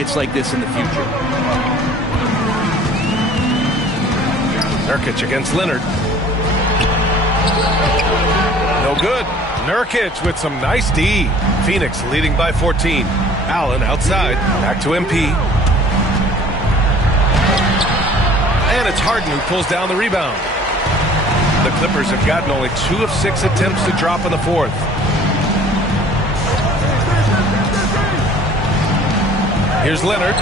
nights like this in the future. Nurkic against Leonard. No good. Nurkic with some nice D. Phoenix leading by 14. Allen outside. Back to MP. And it's Harden who pulls down the rebound. The Clippers have gotten only 2 of 6 attempts to drop in the fourth. Here's Leonard.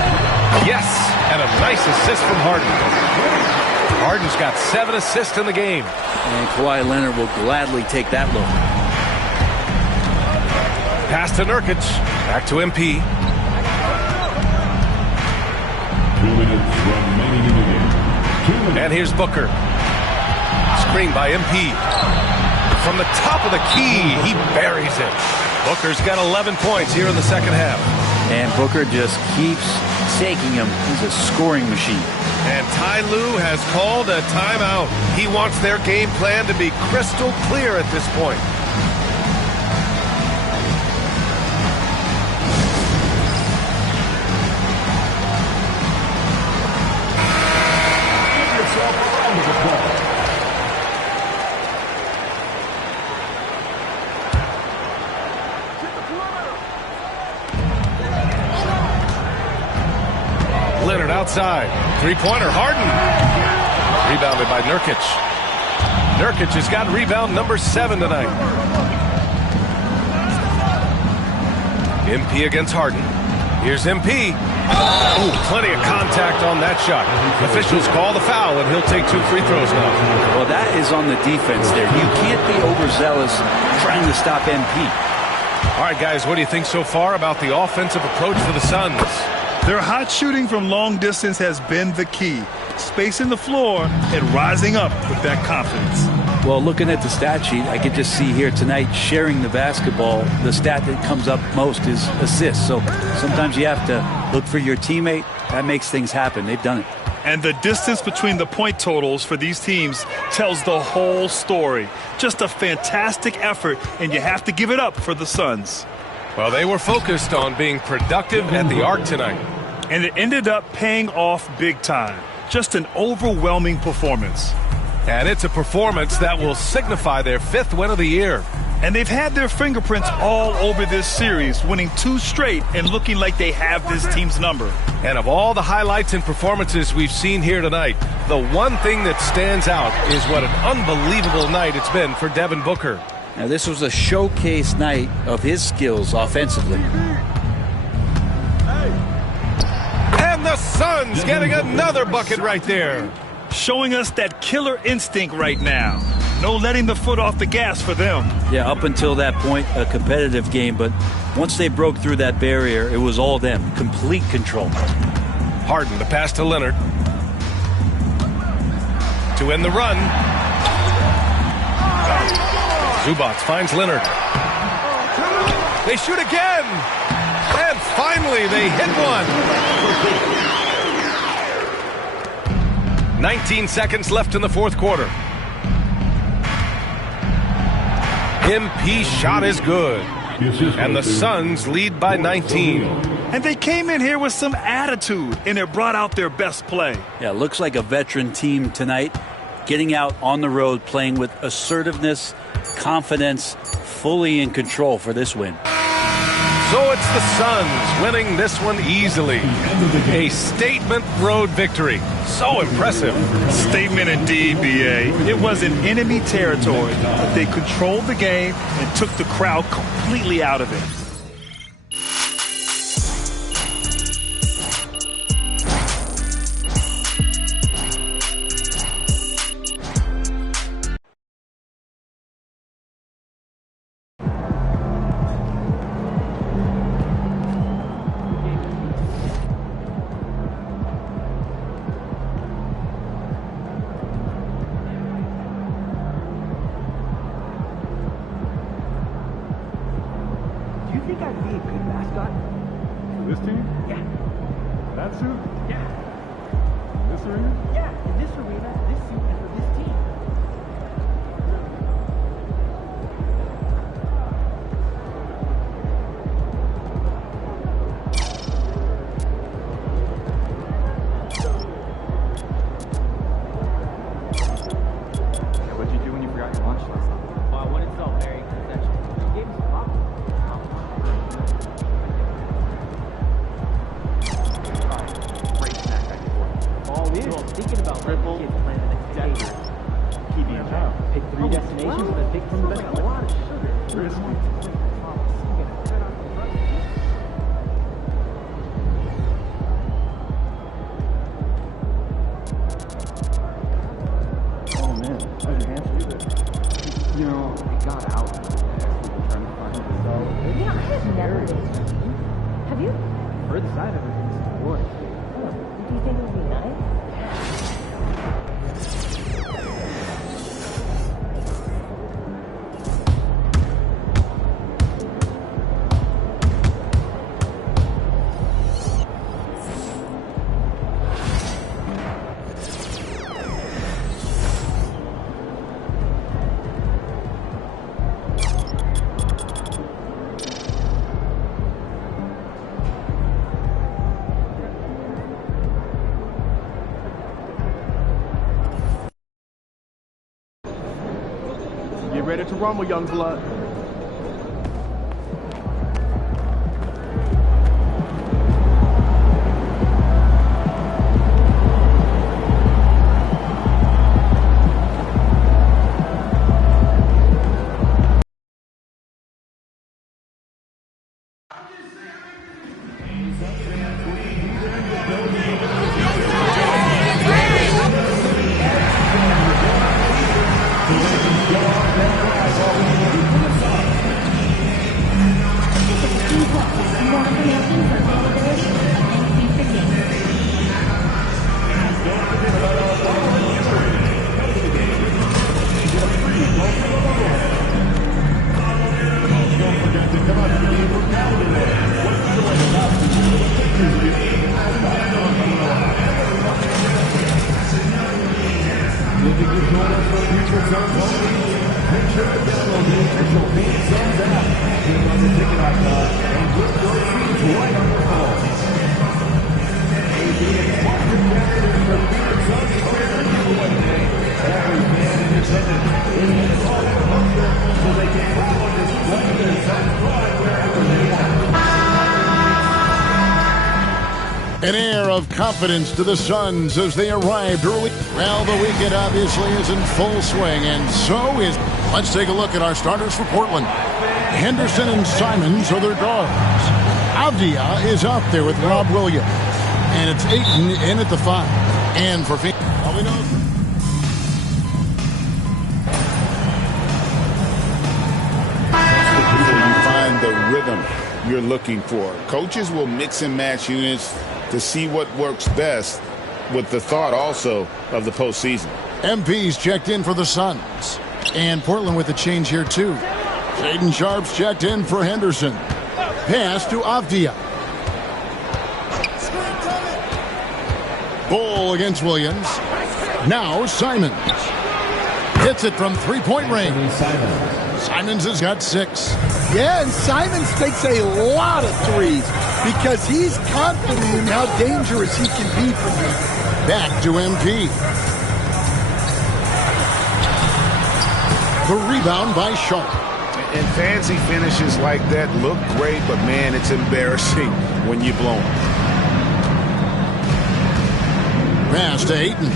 Yes, and a nice assist from Harden. Harden's got 7 assists in the game. And Kawhi Leonard will gladly take that look. Pass to Nurkic. Back to MP. 2 minutes remaining in the game. 2 minutes. And here's Booker. Screen by MP. From the top of the key, he buries it. Booker's got 11 points here in the second half. And Booker just keeps taking him. He's a scoring machine. And Ty Lue has called a timeout. He wants their game plan to be crystal clear at this point. Leonard outside. Three-pointer, Harden. Rebounded by Nurkic. Nurkic has got rebound number 7 tonight. MP against Harden. Here's MP. Oh, plenty of contact on that shot. Officials call the foul, and he'll take 2 free throws now. Well, that is on the defense there. You can't be overzealous trying to stop MP. All right, guys, what do you think so far about the offensive approach for the Suns? Their hot shooting from long distance has been the key. Spacing the floor and rising up with that confidence. Well, looking at the stat sheet, I could just see here tonight sharing the basketball. The stat that comes up most is assists. So sometimes you have to look for your teammate. That makes things happen. They've done it. And the distance between the point totals for these teams tells the whole story. Just a fantastic effort, and you have to give it up for the Suns. Well, they were focused on being productive at the arc tonight. And it ended up paying off big time. Just an overwhelming performance. And it's a performance that will signify their 5th win of the year. And they've had their fingerprints all over this series, winning 2 straight and looking like they have this team's number. And of all the highlights and performances we've seen here tonight, the one thing that stands out is what an unbelievable night it's been for Devin Booker. Now, this was a showcase night of his skills offensively. And the Suns getting another bucket right there. Showing us that killer instinct right now. No letting the foot off the gas for them. Yeah, up until that point, a competitive game. But once they broke through that barrier, it was all them. Complete control. Harden, the pass to Leonard. To end the run. Zubac finds Leonard. They shoot again. And finally, they hit one. 19 seconds left in the fourth quarter. MP shot is good. And the Suns lead by 19. And they came in here with some attitude, and it brought out their best play. Yeah, looks like a veteran team tonight. Getting out on the road, playing with assertiveness, confidence, fully in control for this win. So it's the Suns winning this one easily. A statement road victory. So impressive. Statement indeed, B.A. It was in enemy territory, but they controlled the game and took the crowd completely out of it. This team? Yeah. That suit? Yeah. This arena? Yeah. In this arena, this suit, and for this team. did. Thinking about triple, kids plan the next decade. Keep it in check. Pick 3 destinations, but pick from the best. A lot of sugar. Risky. You know, it got out. Trying to find it. Yeah, I have never been. Have you? Heard the side of it. What? Do you think it would be nice? Get ready to rumble, young blood. An air of confidence to the Suns as they arrived early. Well, the weekend obviously is in full swing, and so is... Let's take a look at our starters for Portland. Henderson and Simons are their guards. Avdia is out there with Rob Williams. And it's Ayton in at the 5. And for Phoenix... Well, we know... You find the rhythm you're looking for. Coaches will mix and match units to see what works best, with the thought also of the postseason. MP's checked in for the Suns. And Portland with a change here, too. Shaedon Sharpe's checked in for Henderson. Pass to Avdia. Bull against Williams. Now Simons. Hits it from three-point range. Simons has got 6. Yeah, and Simons takes a lot of threes because he's confident in how dangerous he can be from here. Back to MP. The rebound by Sharpe. And fancy finishes like that look great, but man, it's embarrassing when you blow them. Pass to Ayton.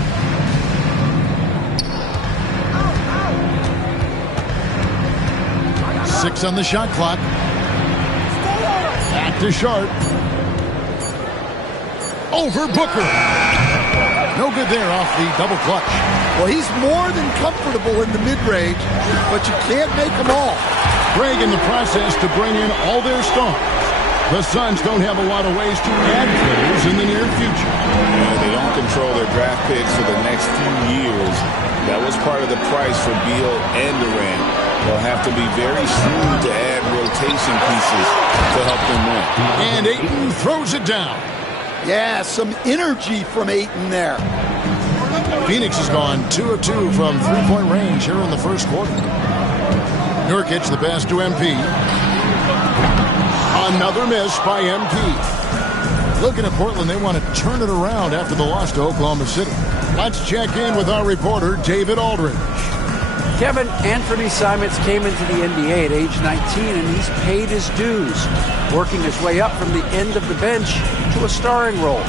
Six on the shot clock. Back to Sharpe. Over Booker. No good there off the double clutch. Well, he's more than comfortable in the mid-range, but you can't make them all. Greg in the process to bring in all their stars. The Suns don't have a lot of ways to add players in the near future. They don't control their draft picks for the next few years. That was part of the price for Beal and Durant. They'll have to be very shrewd to add rotation pieces to help them win. And Ayton throws it down. Yeah, some energy from Ayton there. Phoenix has gone 2 of 2 from three-point range here in the first quarter. Nurkic the pass to MP. Another miss by MP. Looking at Portland, they want to turn it around after the loss to Oklahoma City. Let's check in with our reporter, David Aldridge. Kevin, Anthony Simons came into the NBA at age 19, and he's paid his dues, working his way up from the end of the bench to a starring role.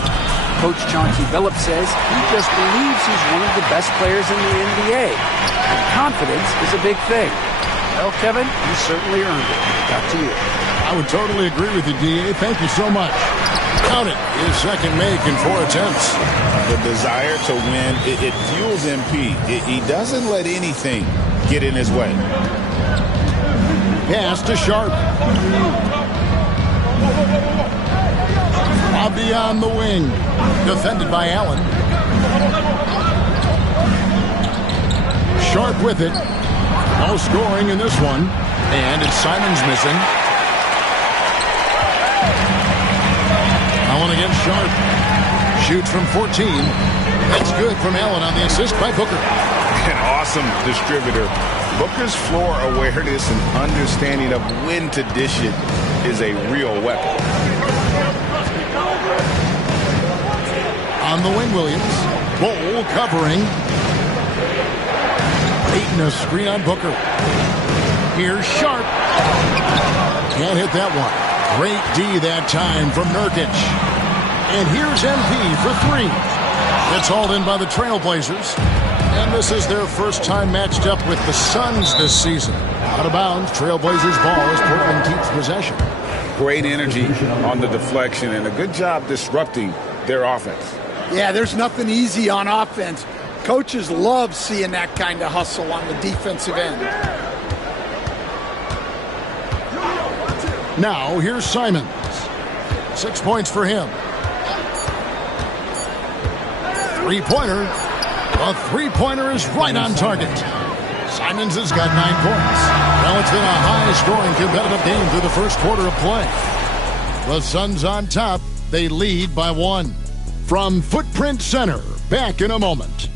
Coach Chauncey Billups says he just believes he's one of the best players in the NBA. And confidence is a big thing. Well, Kevin, you certainly earned it. Back to you. I would totally agree with you, D.A. Thank you so much. Count it. His second make in 4 attempts. The desire to win, it fuels MP. He doesn't let anything get in his way. Pass to Sharp. Avdia on the wing. Defended by Allen. Sharp with it. No scoring in this one. And it's Simons missing. Allen against Sharp. Shoots from 14. That's good from Allen on the assist by Booker. An awesome distributor. Booker's floor awareness and understanding of when to dish it is a real weapon. On the wing, Williams. Bol covering. Peyton a screen on Booker. Here's Sharp. Can't hit that one. Great D that time from Nurkic. And here's MP for 3. It's hauled in by the Trailblazers. And this is their first time matched up with the Suns this season. Out of bounds, Trailblazers ball as Portland keeps possession. Great energy on the deflection and a good job disrupting their offense. Yeah, there's nothing easy on offense. Coaches love seeing that kind of hustle on the defensive end. Now, here's Simons. 6 points for him. Three-pointer. The three-pointer is right on target. Simons has got 9 points. Well, it's been a high-scoring competitive game through the first quarter of play. The Suns on top. They lead by 1. From Footprint Center, back in a moment.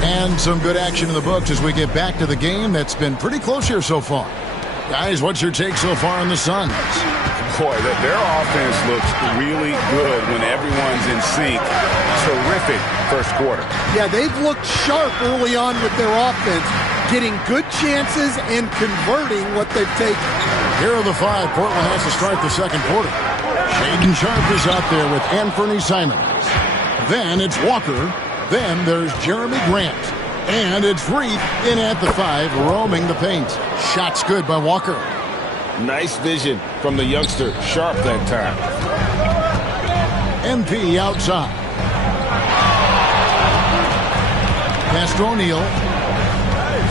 And some good action in the books as we get back to the game that's been pretty close here so far. Guys, what's your take so far on the Suns? Boy, their offense looks really good when everyone's in sync. Terrific first quarter. Yeah, they've looked sharp early on with their offense, getting good chances and converting what they've taken. Here are the 5 Portland has to start the second quarter. Shaedon Sharp is out there with Anthony Simons. Then it's Walker. Then there's Jeremy Grant. And it's Reed in at the 5, roaming the paint. Shots good by Walker. Nice vision from the youngster, Sharp that time. MP outside. Pass to O'Neal.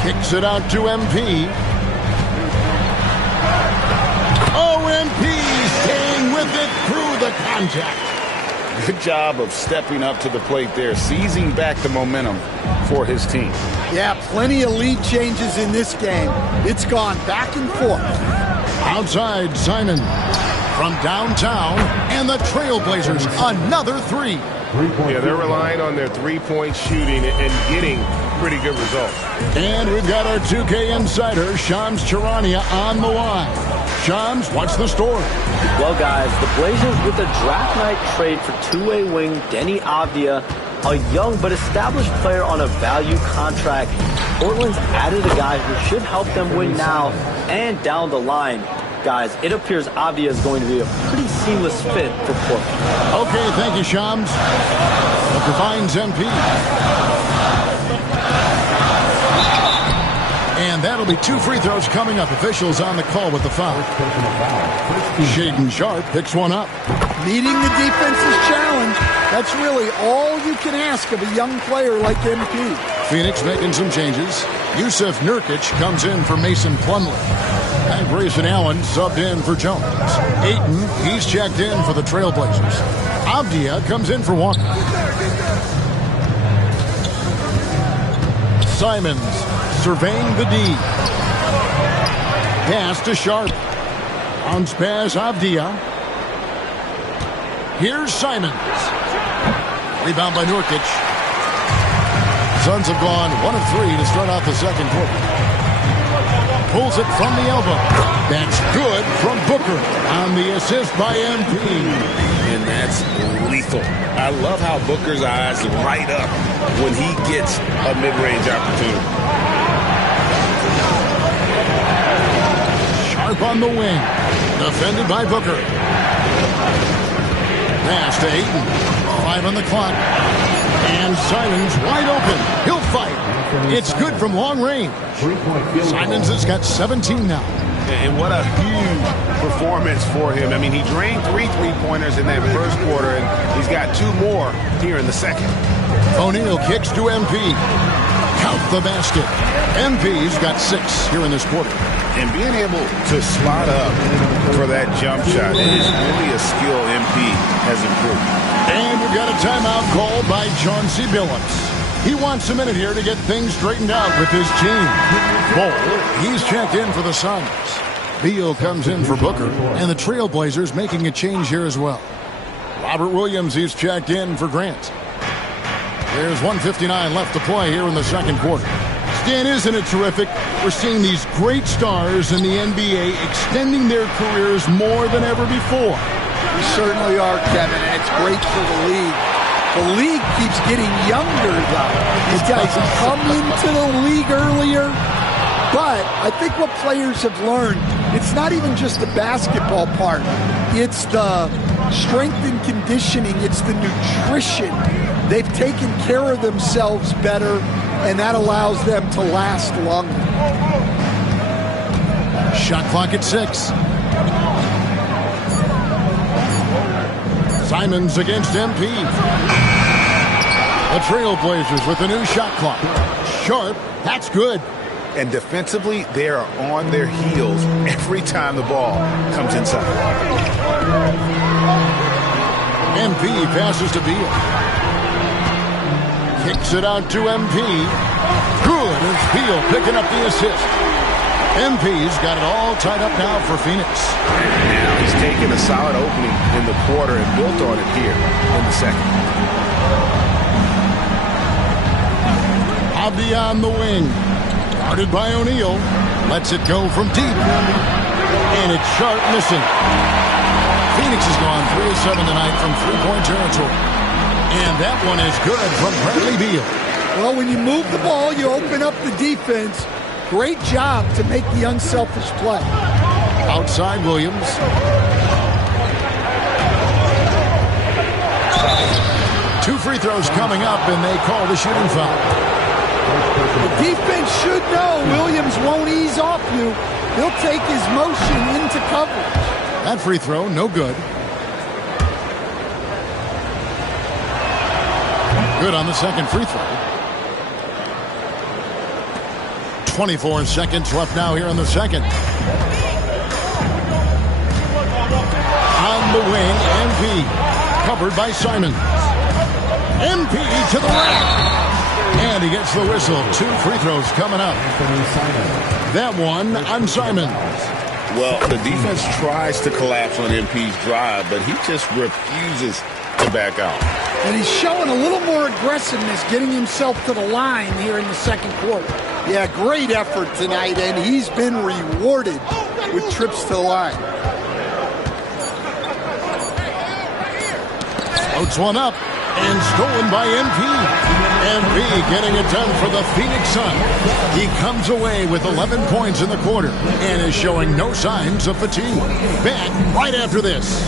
Kicks it out to MP. MP staying with it through the contact. Good job of stepping up to the plate there, seizing back the momentum for his team. Yeah, plenty of lead changes in this game. It's gone back and forth. Outside, Simon from downtown, and the Trailblazers, another 3. Yeah, they're relying on their three-point shooting and getting pretty good results. And we've got our 2K insider, Shams Charania, on the line. Shams, what's the story? Well, guys, the Blazers with a draft night trade for two-way wing Denny Avdia, a young but established player on a value contract. Portland's added a guy who should help them win now and down the line. Guys, it appears Avdia is going to be a pretty seamless fit for Portland. Okay, thank you, Shams. Booker finds MP. And that'll be 2 free throws coming up. Officials on the call with the foul. Shaedon Sharp picks one up. Meeting the defense's challenge. That's really all you can ask of a young player like MP. Phoenix making some changes. Yusuf Nurkic comes in for Mason Plumlee. And Grayson Allen subbed in for Jones. Ayton, he's checked in for the Trailblazers. Avdia comes in for Walker. Simons surveying the D. Pass to Sharp. Bounce pass, Avdia. Here's Simons. Rebound by Nurkic. Suns have gone 1 of 3 to start out the second quarter. Pulls it from the elbow. That's good from Booker. And the assist by MP. And that's lethal. I love how Booker's eyes light up when he gets a mid-range opportunity. Sharp on the wing. Defended by Booker. Pass to Ayton. 5 on the clock. And Simons wide open. He'll fight. It's good from long range. Simons has got 17 now. And what a huge performance for him. I mean, he drained 3 3-pointers in that first quarter, and he's got 2 more here in the second. O'Neal kicks to MP. Count the basket. MP's got 6 here in this quarter. And being able to spot up for that jump shot is really a skill MP has improved. And we've got a timeout called by Chauncey Billups. He wants a minute here to get things straightened out with his team. Ball, he's checked in for the Suns. Beal comes in for Booker, and the Trailblazers making a change here as well. Robert Williams, he's checked in for Grant. There's 1:59 left to play here in the second quarter. Stan, isn't it terrific? We're seeing these great stars in the NBA extending their careers more than ever before. We certainly are, Kevin, and it's great for the league. The league keeps getting younger, though. These guys come into the league earlier. But I think what players have learned, it's not even just the basketball part. It's the strength and conditioning. It's the nutrition. They've taken care of themselves better, and that allows them to last longer. Shot clock at 6. Simons against MP. The Trailblazers with a new shot clock. Sharp, that's good. And defensively, they are on their heels every time the ball comes inside. MP passes to Beal. Kicks it out to MP. Good, it's Beal picking up the assist. MP's got it all tied up now for Phoenix. Now he's taken a solid opening in the quarter and built on it here in the second. Abdi on the wing. Guarded by O'Neal. Lets it go from deep. And it's Sharp missing. Phoenix has gone 3 of 7 tonight from 3-point territory. And that one is good from Bradley Beal. Well, when you move the ball, you open up the defense. Great job to make the unselfish play. Outside Williams. Two free throws coming up, and they call the shooting foul. The defense should know Williams won't ease off you. He'll take his motion into coverage. That free throw, no good. Good on the second free throw. 24 seconds left now here in the second. On the wing, MP. Covered by Simons. MP to the rack. And he gets the whistle. 2 free throws coming up. That one on Simons. Well, the defense tries to collapse on MP's drive, but he just refuses to back out. And he's showing a little more aggressiveness, getting himself to the line here in the second quarter. Yeah, great effort tonight, and he's been rewarded with trips to the line. Floats one up and stolen by MP. MP getting it done for the Phoenix Suns. He comes away with 11 points in the quarter and is showing no signs of fatigue. Back right after this.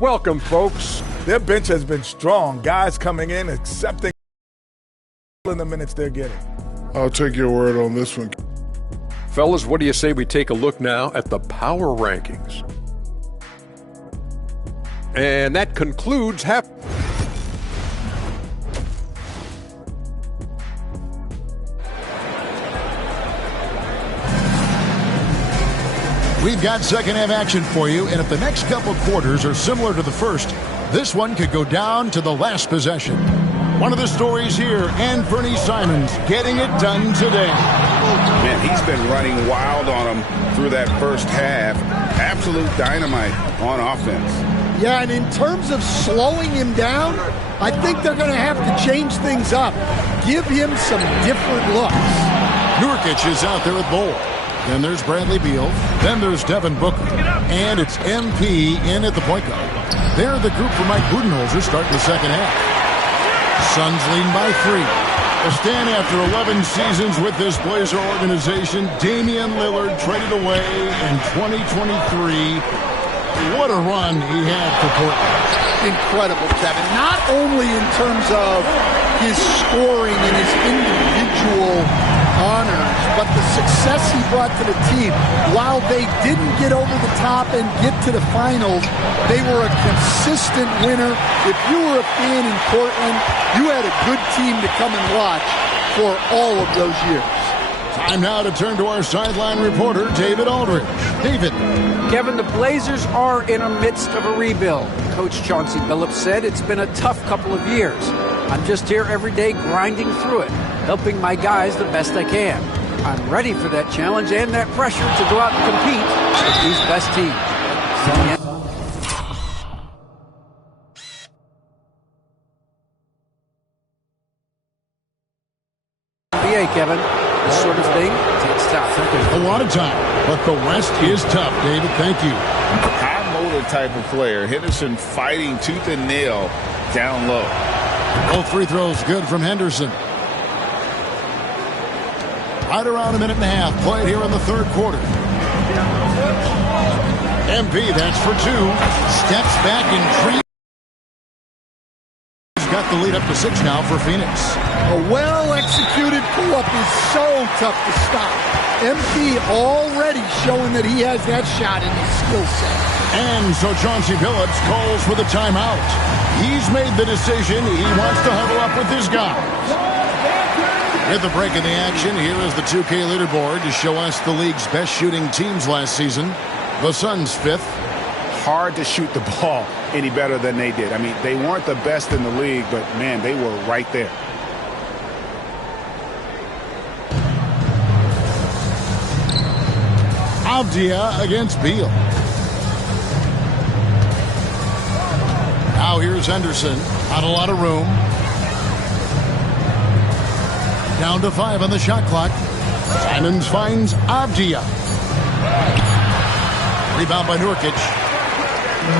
Welcome, folks. Their bench has been strong. Guys coming in, accepting in the minutes they're getting. I'll take your word on this one. Fellas, what do you say we take a look now at the power rankings? And that concludes half. We've got second half action for you, and if the next couple quarters are similar to the first, this one could go down to the last possession. One of the stories here, and Bernie Simons getting it done today. Man, he's been running wild on him through that first half. Absolute dynamite on offense. Yeah, and in terms of slowing him down, I think they're going to have to change things up. Give him some different looks. Nurkic is out there with Bull. Then there's Bradley Beal. Then there's Devin Booker. And it's MP in at the point guard. They're the group for Mike Budenholzer starting the second half. Suns leading by 3. A stand after 11 seasons with this Blazer organization. Damian Lillard traded away in 2023. What a run he had for Portland. Incredible, Kevin. Not only in terms of his scoring and his individual honors, but the success he brought to the team. While they didn't get over the top and get to the finals, they were a consistent winner. If you were a fan in Portland, you had a good team to come and watch for all of those years. Time now to turn to our sideline reporter, David Aldridge. David. Kevin, the Blazers are in the midst of a rebuild. Coach Chauncey Billups said it's been a tough couple of years. I'm just here every day grinding through it, helping my guys the best I can. I'm ready for that challenge and that pressure to go out and compete with these best teams. NBA, Kevin, this sort of thing takes time. A lot of time, but the West is tough, David. Thank you. High motor type of player. Henderson fighting tooth and nail down low. Both free throws good from Henderson. Right around a minute and a half played here in the third quarter. MP, that's for 2. Steps back and Dream. He's got the lead up to 6 now for Phoenix. A well-executed pull-up is so tough to stop. MP already showing that he has that shot in his skill set. And so Chauncey Billups calls for the timeout. He's made the decision. He wants to huddle up with his guys. With the break in the action, here is the 2K leaderboard to show us the league's best shooting teams last season. The Suns 5th. Hard to shoot the ball any better than they did. I mean, they weren't the best in the league, but, man, they were right there. Avdia against Beal. Now here's Henderson. Not a lot of room. Down to 5 on the shot clock. Simons finds Avdia. Rebound by Nurkic.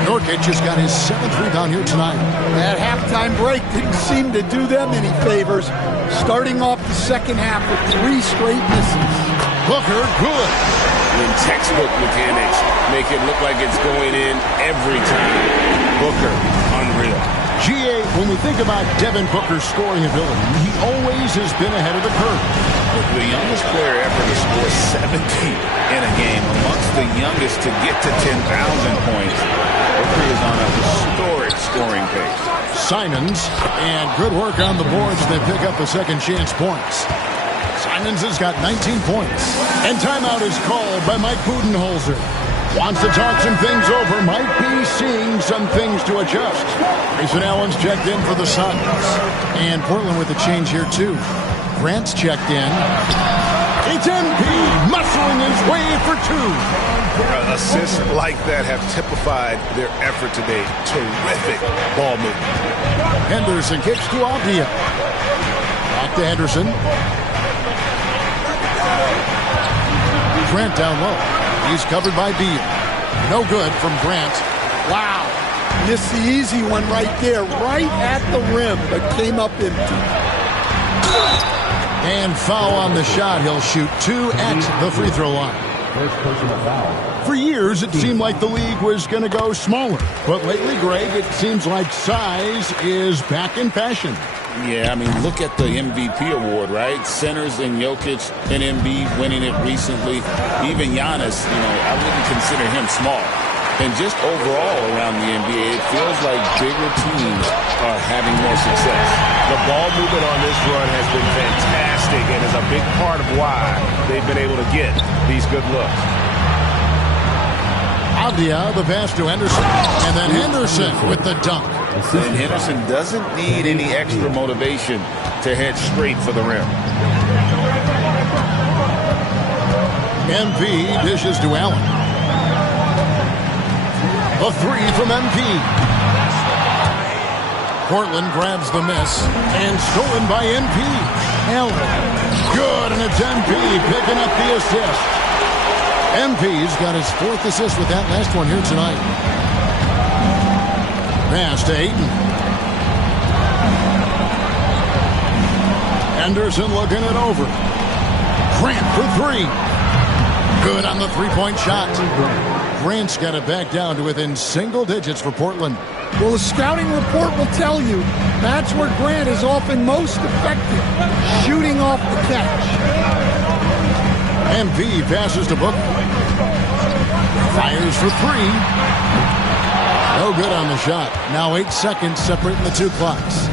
Nurkic has got his 7th rebound here tonight. That halftime break didn't seem to do them any favors. Starting off the second half with 3 straight misses. Booker, good. When textbook mechanics make it look like it's going in every time. Booker, unreal. GA, when we think about Devin Booker's scoring ability, he always has been ahead of the curve. The youngest player ever to score 70 in a game, amongst the youngest to get to 10,000 points. Booker is on a historic scoring pace. Simons, and good work on the boards. They pick up the second chance points. Simons has got 19 points. And timeout is called by Mike Budenholzer. Wants to talk some things over. Might be seeing some things to adjust. Grayson Allen's checked in for the Suns. And Portland with a change here, too. Grant's checked in. It's MP muscling his way for 2. Assists like that have typified their effort today. Terrific ball movement. Henderson kicks to Avdia. Back to Henderson. Grant down low. He's covered by Beal. No good from Grant. Wow. Missed the easy one right there, right at the rim, but came up empty. And foul on the shot. He'll shoot 2 at the free throw line. First personal foul. For years, it seemed like the league was going to go smaller. But lately, Greg, it seems like size is back in fashion. Yeah, I mean, look at the MVP award, right? Centers and Jokic and Embiid winning it recently. Even Giannis, I wouldn't consider him small. And just overall around the NBA, it feels like bigger teams are having more success. The ball movement on this run has been fantastic and is a big part of why they've been able to get these good looks. Avdia, the pass to Henderson. And then Henderson with the dunk. And Henderson doesn't need any extra motivation to head straight for the rim. MP dishes to Allen. A three from MP. Portland grabs the miss and stolen by MP. Allen. Good, and it's MP picking up the assist. MP's got his 4th assist with that last one here tonight. Pass to Ayton. Henderson looking it over. Grant for 3. Good on the three-point shot. Grant's got it back down to within single digits for Portland. Well, the scouting report will tell you that's where Grant is often most effective, shooting off the catch. MP passes to Booker. Fires for 3. No good on the shot. Now 8 seconds separating the two clocks.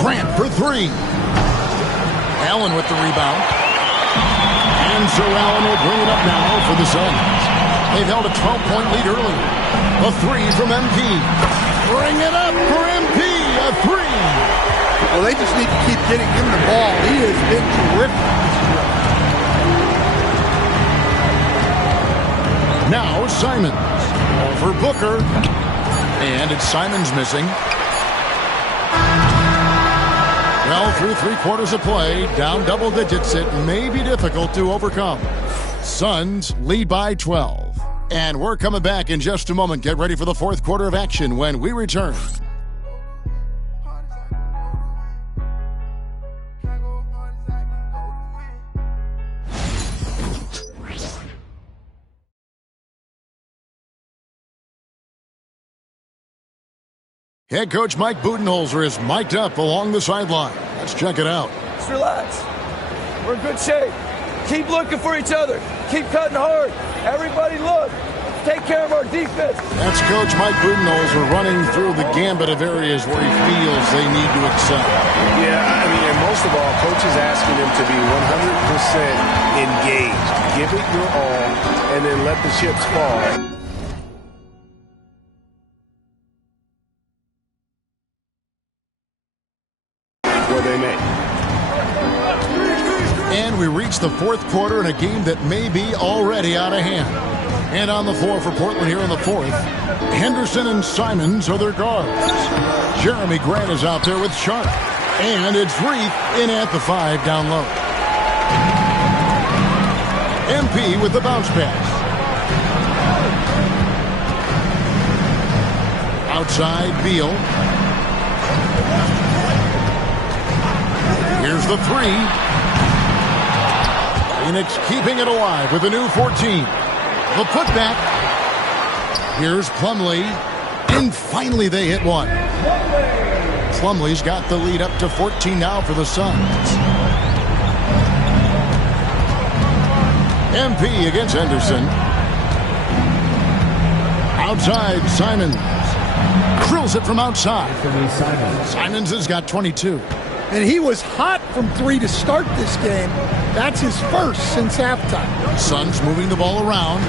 Grant for 3. Allen with the rebound. And so Allen will bring it up now for the Suns. They've held a 12-point lead earlier. A 3 from MP. Bring it up for MP. A 3. Well, they just need to keep getting him the ball. He has been terrific this year. Now Simons for Booker. And it's Simons missing. Well, through 3 quarters of play, down double digits, it may be difficult to overcome. Suns lead by 12. And we're coming back in just a moment. Get ready for the 4th quarter of action when we return. Head coach Mike Budenholzer is mic'd up along the sideline. Let's check it out. Just relax. We're in good shape. Keep looking for each other. Keep cutting hard. Everybody look. Take care of our defense. That's Coach Mike Budenholzer running through the gambit of areas where he feels they need to excel. Yeah, I mean, and most of all, Coach is asking them to be 100% engaged. Give it your all, and then let the chips fall. And we reach the 4th quarter in a game that may be already out of hand. And on the floor for Portland here in the 4th, Henderson and Simons are their guards. Jeremy Grant is out there with Sharp. And it's Reith in at the 5 down low. MP with the bounce pass. Outside, Beal. Here's the 3. Phoenix keeping it alive with a new 14. The putback. Here's Plumlee. And finally they hit one. Plumlee's got the lead up to 14 now for the Suns. MP against Henderson. Outside, Simons. Drills it from outside. Simons has got 22. And he was hot from 3 to start this game. That's his first since halftime. Suns moving the ball around.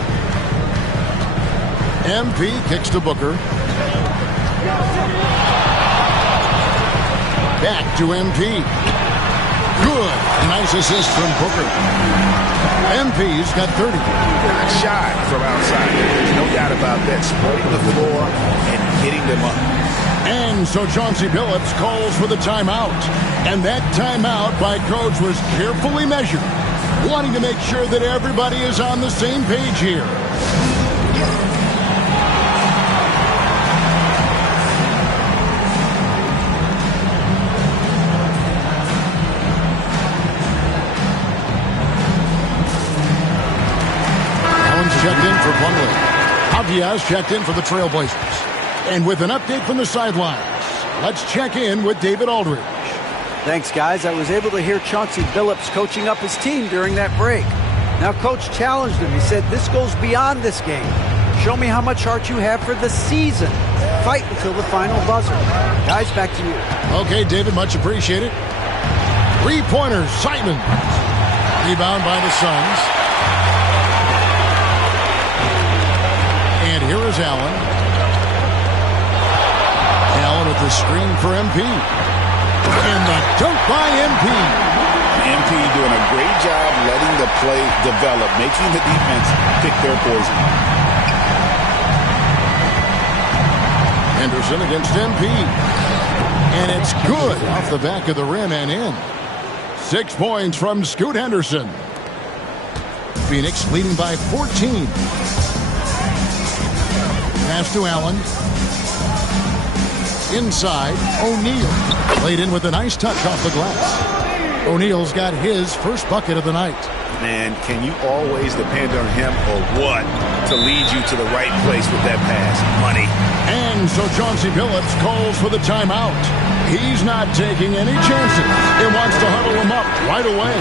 MP kicks to Booker. Back to MP. Good. Nice assist from Booker. MP's got 30. Good shot from outside. There's no doubt about that. Spreading the floor and getting them up. And so Chauncey Billups calls for the timeout. And that timeout by Coach was carefully measured, wanting to make sure that everybody is on the same page here. Allen's checked in for Plumlee. Diaz checked in for the Trailblazers. And with an update from the sidelines, let's check in with David Aldridge. Thanks, guys. I was able to hear Chauncey Billups coaching up his team during that break. Now, Coach challenged him. He said, this goes beyond this game. Show me how much heart you have for the season. Fight until the final buzzer. Guys, back to you. Okay, David, much appreciated. 3-pointers, Simons. Rebound by the Suns. And here is Allen. the screen for MP. And the dunk by MP. MP doing a great job letting the play develop, making the defense pick their poison. Henderson against MP. And it's good off the back of the rim and in. 6 points from Scoot Henderson. Phoenix leading by 14. Pass to Allen. Inside, O'Neal. Played in with a nice touch off the glass. O'Neal's got his first bucket of the night. Man, can you always depend on him or what to lead you to the right place with that pass? Money. And so Chauncey Billups calls for the timeout. He's not taking any chances. He wants to huddle him up right away.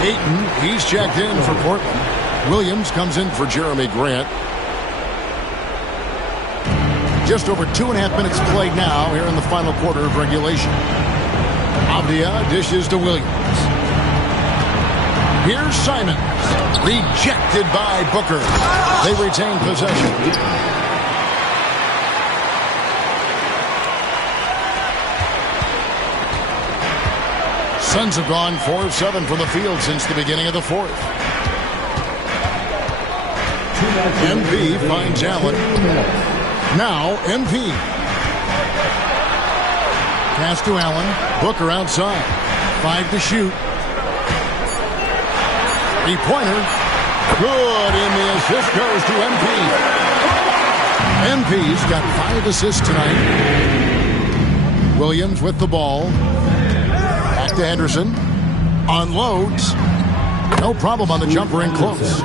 Ayton, he's checked in for Portland. Williams comes in for Jeremy Grant. Just over 2.5 minutes played now here in the final quarter of regulation. Avdia dishes to Williams. Here's Simons. Rejected by Booker. They retain possession. Suns have gone 4 of 7 from the field since the beginning of the fourth. MP finds Allen. Now MP. Pass to Allen. Booker outside. 5 to shoot. 3-pointer. Good, and the assist goes to MP. MP's got 5 assists tonight. Williams with the ball. Back to Henderson. Unloads. No problem on the jumper in close.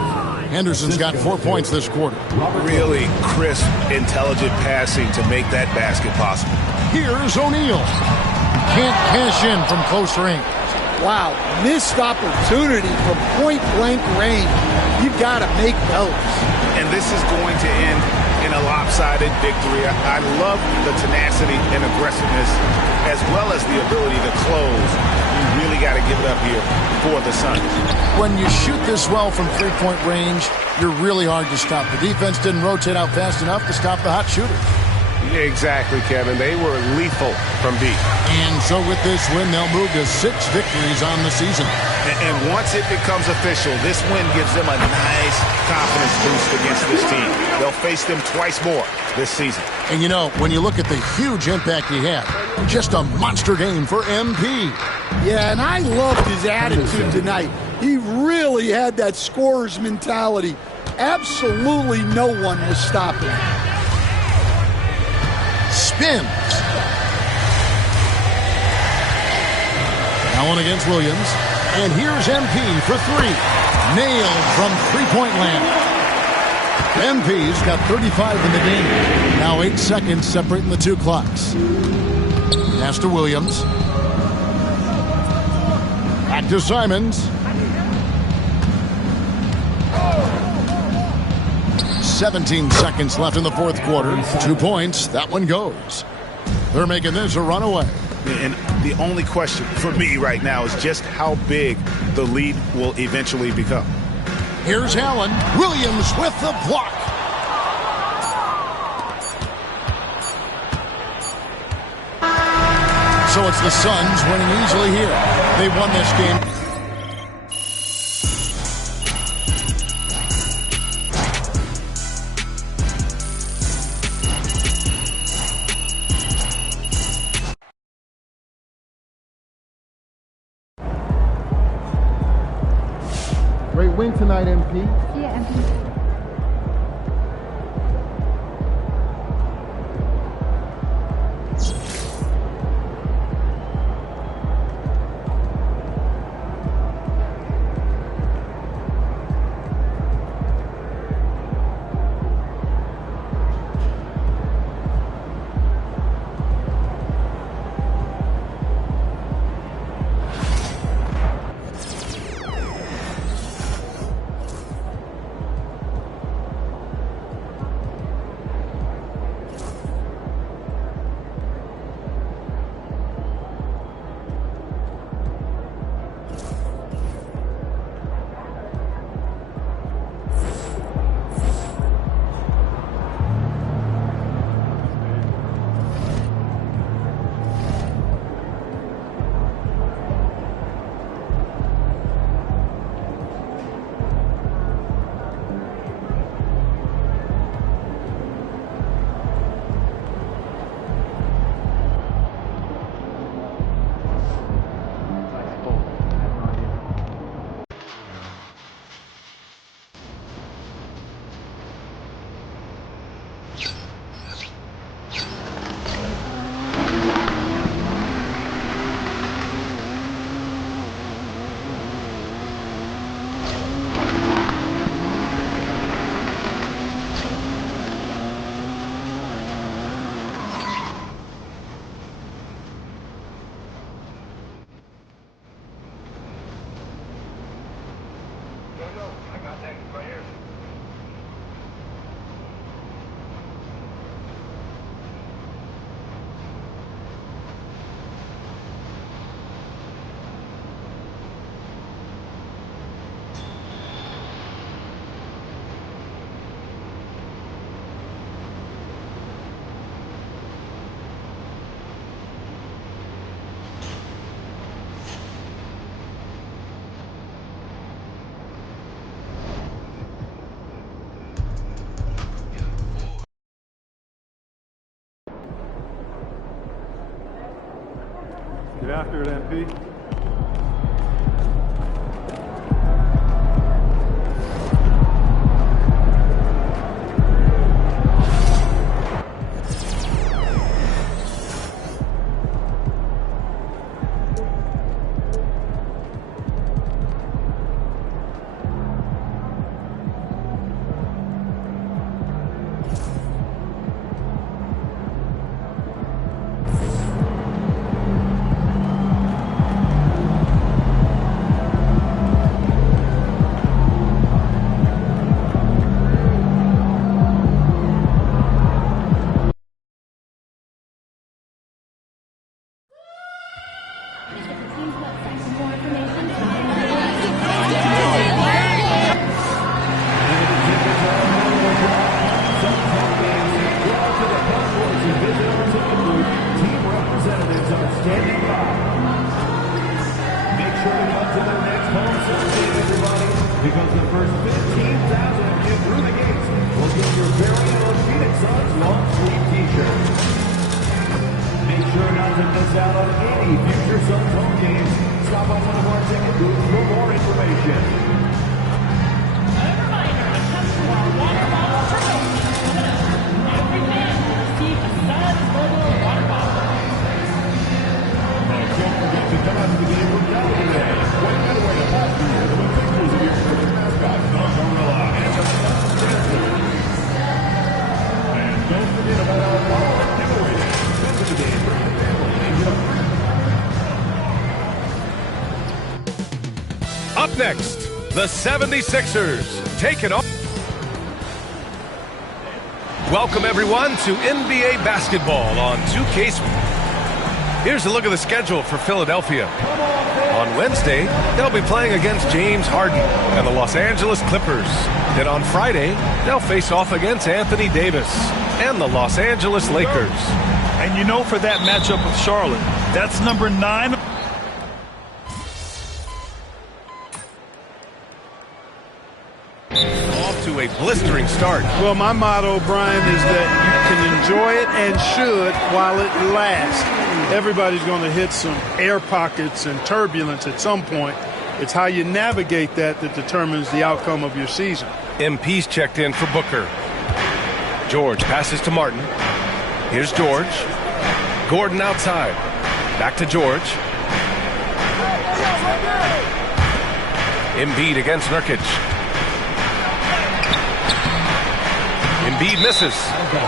Henderson's got 4 points this quarter. Really crisp, intelligent passing to make that basket possible. Here's O'Neal. Can't cash in from close range. Wow, missed opportunity from point-blank range. You've got to make those. And this is going to end in a lopsided victory. I love the tenacity and aggressiveness as well as the ability to close. You really got to give it up here for the Suns. When you shoot this well from three-point range, you're really hard to stop. The defense didn't rotate out fast enough to stop the hot shooter. Exactly, Kevin. They were lethal from deep. And so with this win, they'll move to 6 victories on the season. And once it becomes official, this win gives them a nice confidence boost against this team. They'll face them twice more this season. And you know, when you look at the huge impact he had, just a monster game for MP. Yeah, and I loved his attitude tonight. He really had that scorer's mentality. Absolutely no one was stopping him. Spins. Allen against Williams. And here's MP for 3. Nailed from three-point land. MP's got 35 in the game. Now 8 seconds separating the 2 clocks. Pass to Williams. Back to Simons. 17 seconds left in the fourth quarter. 2 points. That one goes. They're making this a runaway. And the only question for me right now is just how big the lead will eventually become. Here's Allen. Williams with the block. So it's the Suns winning easily here. They won this game. Great win tonight, MP. Yeah, MP. Get after it, MP. Because the first 15,000 of you through the gates will get your very own Phoenix Suns long sleeve t-shirt. Make sure not to miss out on any future Suns home games. Stop by one of our ticket booths for more information. A reminder, the customer water bottle promotion. Every fan will receive a Suns logo water bottle. And don't forget to come out to the game with Dell today. What better way to pass the year than with pictures of your favorite mascot, Don Gorilla, and the Suns dancers. And don't forget about our follow-up giveaway. Visit the game, bring your family, and your friends. Up next, the 76ers take it on. Welcome, everyone, to NBA basketball on 2K Sports. Here's a look at the schedule for Philadelphia. On Wednesday, they'll be playing against James Harden and the Los Angeles Clippers. Then on Friday, they'll face off against Anthony Davis and the Los Angeles Lakers. And you know, for that matchup with Charlotte, that's number 9. Off to a blistering start. Well, my motto, Brian, is that you can enjoy it and should while it lasts. Everybody's going to hit some air pockets and turbulence at some point. It's how you navigate that determines the outcome of your season. MP's checked in for Booker. George passes to Martin. Here's George. Gordon outside. Back to George. Embiid against Nurkic. Embiid misses.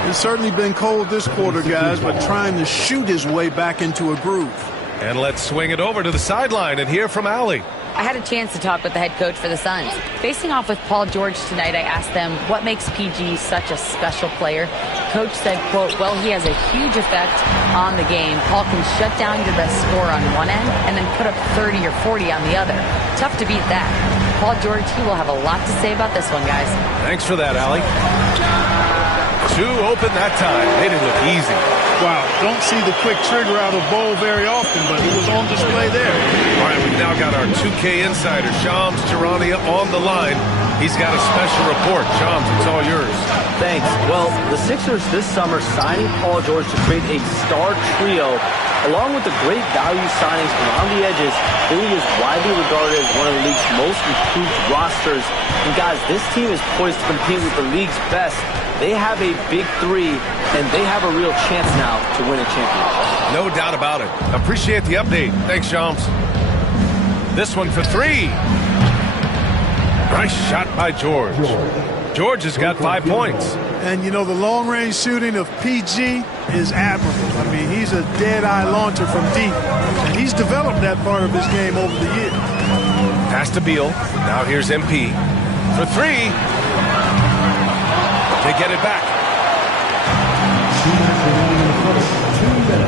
It's certainly been cold this quarter, guys, but trying to shoot his way back into a groove. And let's swing it over to the sideline and hear from Allie. I had a chance to talk with the head coach for the Suns. Facing off with Paul George tonight, I asked them what makes PG such a special player. Coach said, quote, well, he has a huge effect on the game. Paul can shut down your best scorer on one end and then put up 30 or 40 on the other. Tough to beat that. Paul George, he will have a lot to say about this one, guys. Thanks for that, Allie. Two open that time. They didn't look easy. Wow, don't see the quick trigger out of Bowl very often, but it was on display there. All right, we've now got our 2K insider, Shams Charania, on the line. He's got a special report. Shams, it's all yours. Thanks. Well, the Sixers this summer signing Paul George to create a star trio, along with the great value signings around the edges, really is widely regarded as one of the league's most improved rosters. And guys, this team is poised to compete with the league's best. They have a big three, and they have a real chance now to win a championship. No doubt about it. Appreciate the update. Thanks, Shams. This one for three. Nice shot by George. George has got 5 points. And, you know, the long-range shooting of PG is admirable. I mean, he's a dead-eye launcher from deep. And he's developed that part of his game over the years. Pass to Beal. Now here's MP. For three. They get it back.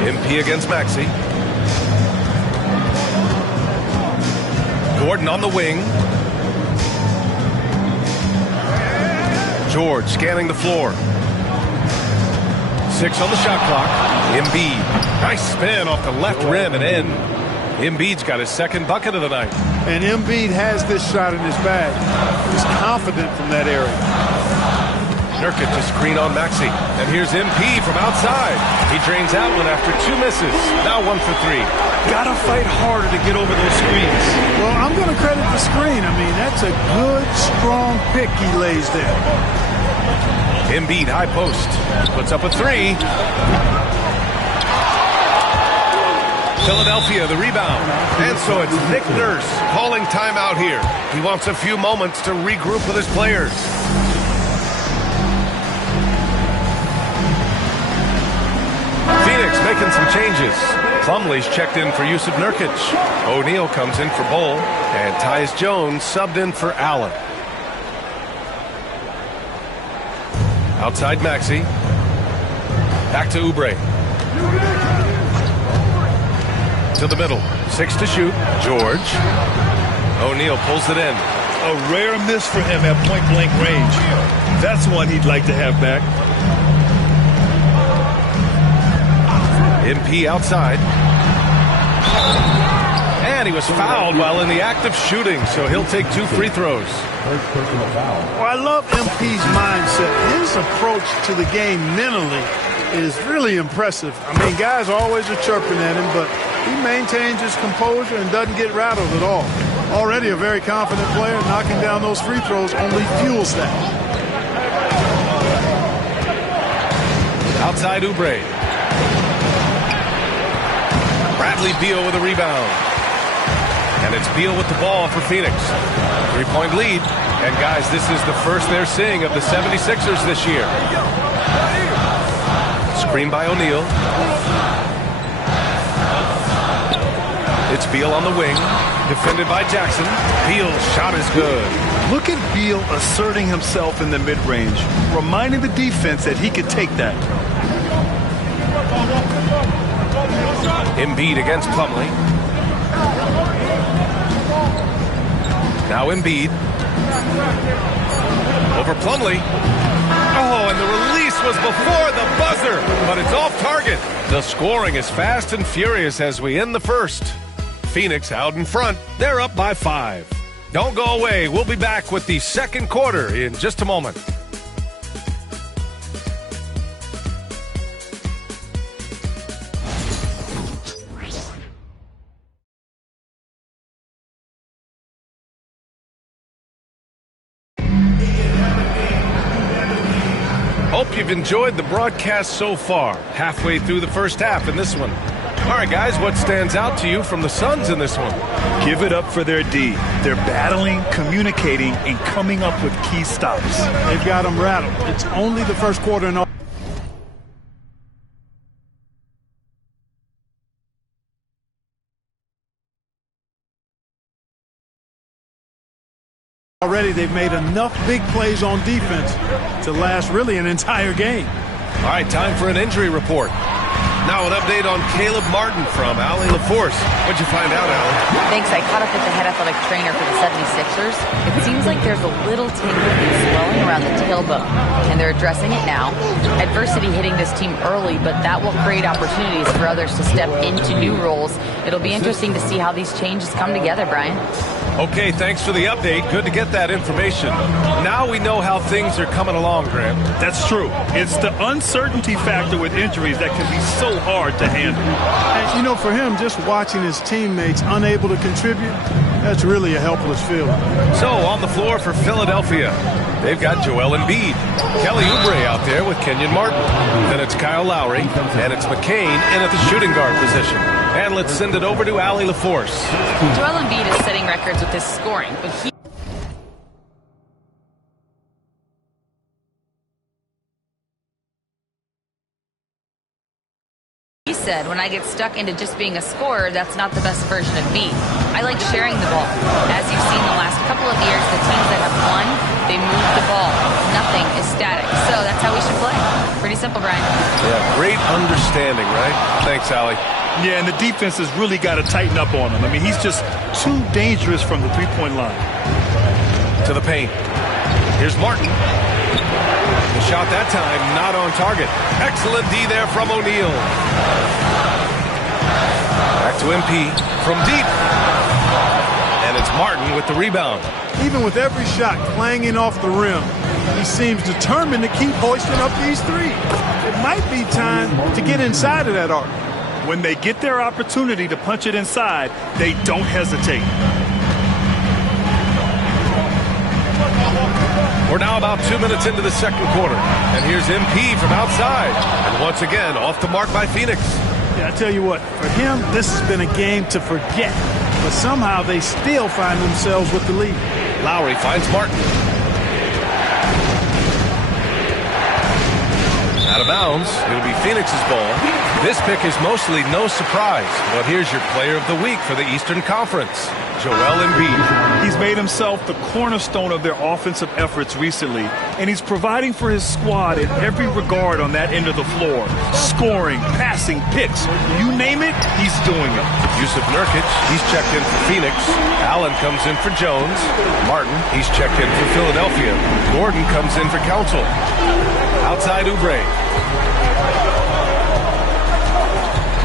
MP against Maxey. Gordon on the wing. George scanning the floor. 6 on the shot clock. Embiid. Nice spin off the left rim and in. Embiid's got his second bucket of the night. And Embiid has this shot in his bag. He's confident from that area. Nurkic to screen on Maxey. And here's MP from outside. He drains out one after 2 misses. Now 1 for 3. Gotta fight harder to get over those screens. Well, I'm going to credit the screen. I mean, that's a good, strong pick he lays there. Embiid high post. Puts up a 3. Philadelphia the rebound. And so it's Nick Nurse calling timeout here. He wants a few moments to regroup with his players. Phoenix making some changes. Plumlee's checked in for Yusuf Nurkic. O'Neal comes in for Bol. And Tyus Jones subbed in for Allen. Outside Maxey. Back to Oubre. To the middle. 6 to shoot. George. O'Neal pulls it in. A rare miss for him at point-blank range. That's one he'd like to have back. MP outside. And he was fouled while in the act of shooting, so he'll take 2 free throws. Well, I love MP's mindset. His approach to the game mentally is really impressive. I mean, guys always are chirping at him, but he maintains his composure and doesn't get rattled at all. Already a very confident player. Knocking down those free throws only fuels that. Outside Oubre. Bradley Beal with a rebound. And it's Beal with the ball for Phoenix. 3-point lead. And guys, this is the first they're seeing of the 76ers this year. Screen by O'Neal. It's Beal on the wing. Defended by Jackson. Beal's shot is good. Look at Beal asserting himself in the mid-range, reminding the defense that he could take that. Embiid against Plumlee. Now Embiid. Over Plumlee. Oh, and the release was before the buzzer, but it's off target. The scoring is fast and furious as we end the first. Phoenix out in front. They're up by 5. Don't go away. We'll be back with the second quarter in just a moment. Hope you've enjoyed the broadcast so far. Halfway through the first half in this one. All right, guys, what stands out to you from the Suns in this one? Give it up for their D. They're battling, communicating, and coming up with key stops. They've got them rattled. It's only the first quarter and all. Already they've made enough big plays on defense to last really an entire game. All right, time for an injury report. Now an update on Caleb Martin from Allie LaForce. What'd you find out, Allie? Thanks. I caught up with the head athletic trainer for the 76ers. It seems like there's a little tingling and swelling around the tailbone, and they're addressing it now. Adversity hitting this team early, but that will create opportunities for others to step into new roles. It'll be interesting to see how these changes come together, Brian. Okay, thanks for the update. Good to get that information. Now we know how things are coming along, Grant. That's true. It's the uncertainty factor with injuries that can be so hard to handle. And, you know, for him, just watching his teammates unable to contribute, that's really a helpless feeling. So, on the floor for Philadelphia, they've got Joel Embiid. Kelly Oubre out there with Kenyon Martin. Then it's Kyle Lowry, and it's McCain in at the shooting guard position. And let's send it over to Allie LaForce. Joel Embiid is setting records with his scoring, but he said, when I get stuck into just being a scorer, that's not the best version of me. I like sharing the ball. As you've seen the last couple of years, the teams that have won simple, Brian. Yeah, great understanding, right? Thanks, Allie. Yeah, and the defense has really got to tighten up on him. I mean, he's just too dangerous from the three-point line. To the paint. Here's Martin. The shot that time not on target. Excellent D there from O'Neal. Back to MP from deep. And it's Martin with the rebound. Even with every shot clanging off the rim, he seems determined to keep hoisting up these threes. It might be time to get inside of that arc. When they get their opportunity to punch it inside, they don't hesitate. We're now about 2 minutes into the second quarter. And here's MP from outside. And once again, off the mark by Phoenix. Yeah, I tell you what, for him, this has been a game to forget. But somehow they still find themselves with the lead. Lowry finds Martin. Out of bounds. It'll be Phoenix's ball. This pick is mostly no surprise. But here's your player of the week for the Eastern Conference, Joel Embiid. He's made himself the cornerstone of their offensive efforts recently, and he's providing for his squad in every regard on that end of the floor. Scoring, passing, picks, you name it, he's doing it. Yusuf Nurkic, he's checked in for Phoenix. Allen comes in for Jones. Martin, he's checked in for Philadelphia. Gordon comes in for Council. Outside Oubre.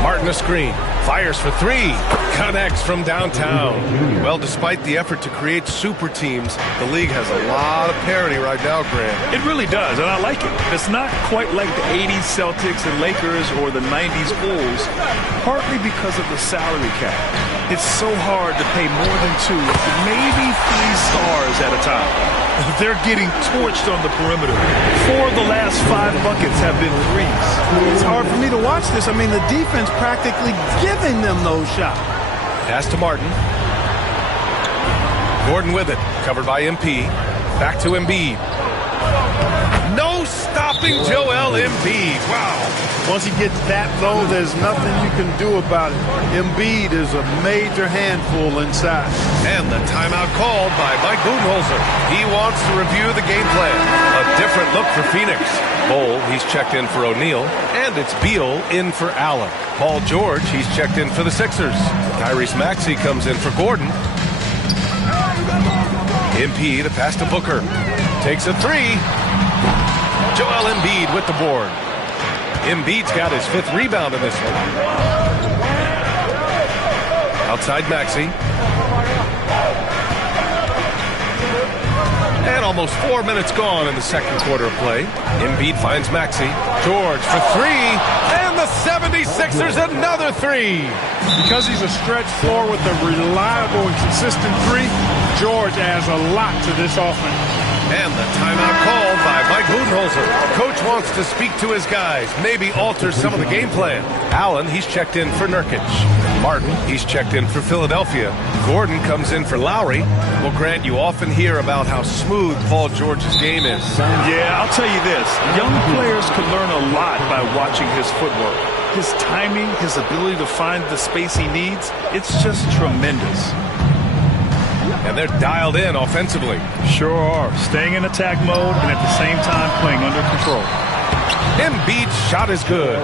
Martin a screen. Fires for three. Connects from downtown. Well, despite the effort to create super teams, the league has a lot of parity right now, Grant. It really does, and I like it. It's not quite like the 80s Celtics and Lakers or the 90s Bulls, partly because of the salary cap. It's so hard to pay more than 2, maybe 3 stars at a time. They're getting torched on the perimeter. 4 of the last 5 buckets have been threes. It's hard for me to watch this. I mean, the defense practically giving them those shots. Pass to Martin. Gordon with it. Covered by MP. Back to Embiid. No stopping Joel Embiid. Wow. Once he gets that low, there's nothing you can do about it. Embiid is a major handful inside. And the timeout called by Mike Budenholzer. He wants to review the game plan. A different look for Phoenix. Bol, he's checked in for O'Neal. And it's Beal in for Allen. Paul George, he's checked in for the Sixers. Tyrese Maxey comes in for Gordon. MP, the pass to Booker. Takes a 3. Joel Embiid with the board. Embiid's got his 5th rebound in this one. Outside Maxey. And almost 4 minutes gone in the second quarter of play. Embiid finds Maxey. George for 3. And the 76ers another 3. Because he's a stretch floor with a reliable and consistent 3, George adds a lot to this offense. And the timeout called by Mike Budenholzer. Coach wants to speak to his guys, maybe alter some of the game plan. Allen, he's checked in for Nurkic. Martin, he's checked in for Philadelphia. Gordon comes in for Lowry. Well, Grant, you often hear about how smooth Paul George's game is. Yeah, I'll tell you this. Young players can learn a lot by watching his footwork. His timing, his ability to find the space he needs, it's just tremendous. And they're dialed in offensively. Sure are. Staying in attack mode and at the same time playing under control. Embiid's shot is good.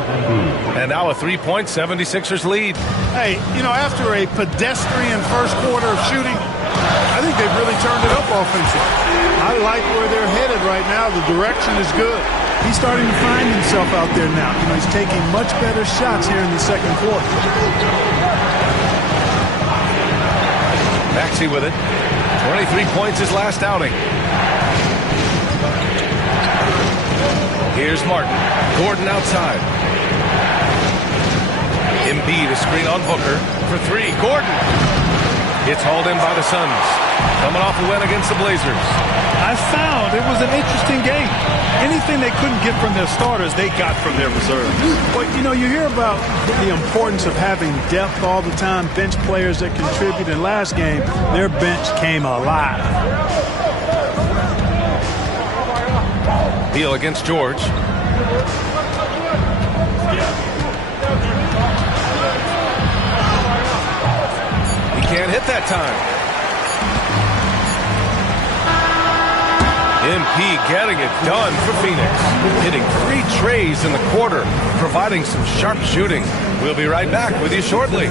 And now a 3-point 76ers lead. Hey, you know, after a pedestrian first quarter of shooting, I think they've really turned it up offensively. I like where they're headed right now. The direction is good. He's starting to find himself out there now. You know, he's taking much better shots here in the second quarter. Maxey with it. 23 points his last outing. Here's Martin. Gordon outside. Embiid a screen on Booker for 3. Gordon. It's hauled in by the Suns. Coming off a win against the Blazers. I found it was an interesting game. Anything they couldn't get from their starters, they got from their reserves. But, you know, you hear about the importance of having depth all the time, bench players that contribute. In last game, their bench came alive. Beal against George. He can't hit that time. MP getting it done for Phoenix. Hitting 3 trays in the quarter, providing some sharp shooting. We'll be right back with you shortly.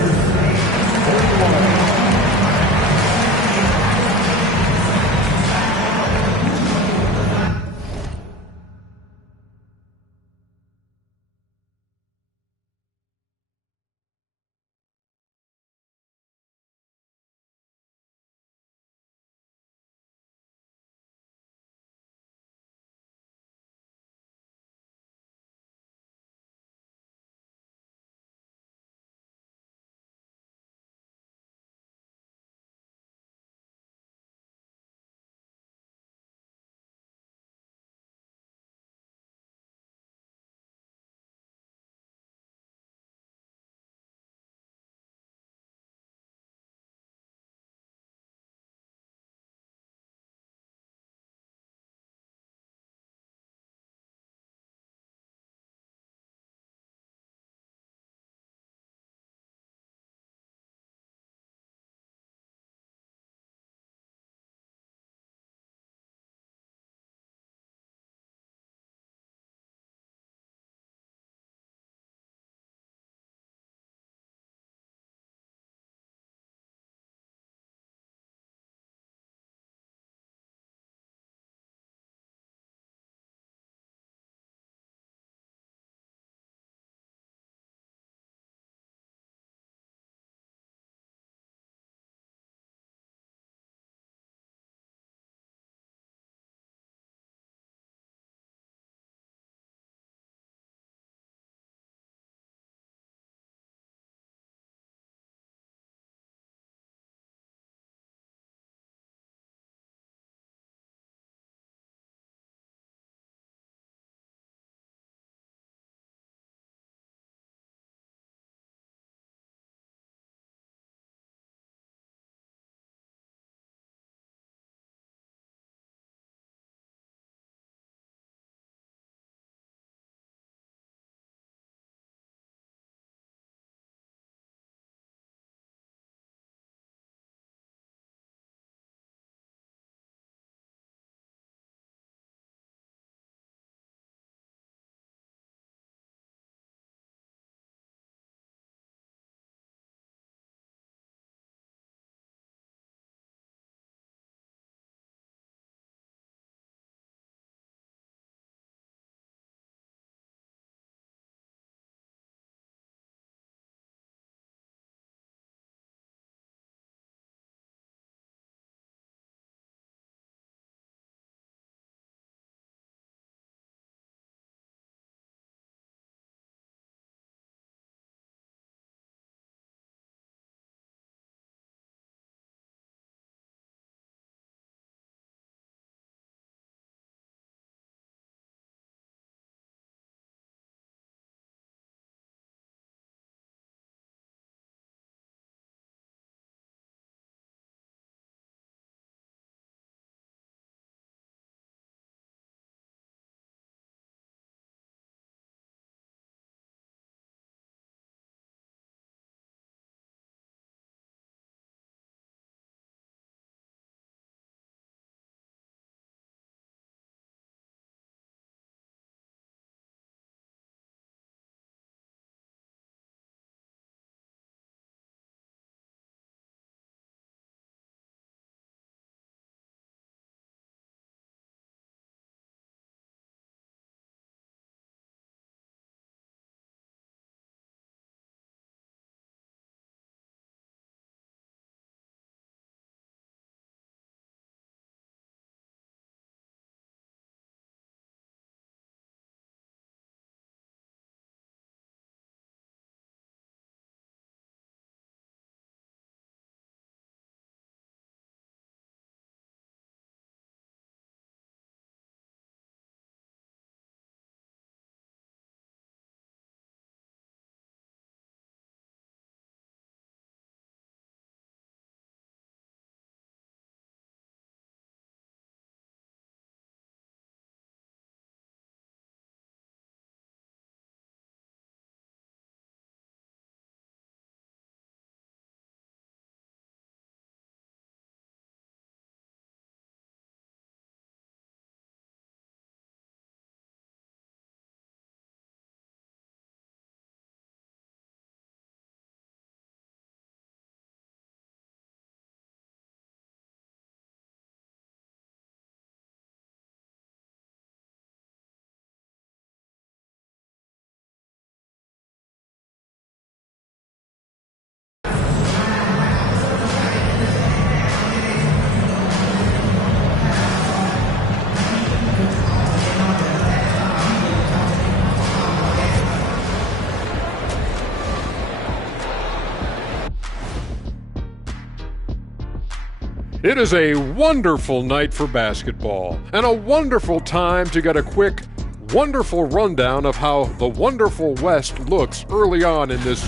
It is a wonderful night for basketball and a wonderful time to get a quick, wonderful rundown of how the wonderful West looks early on in this.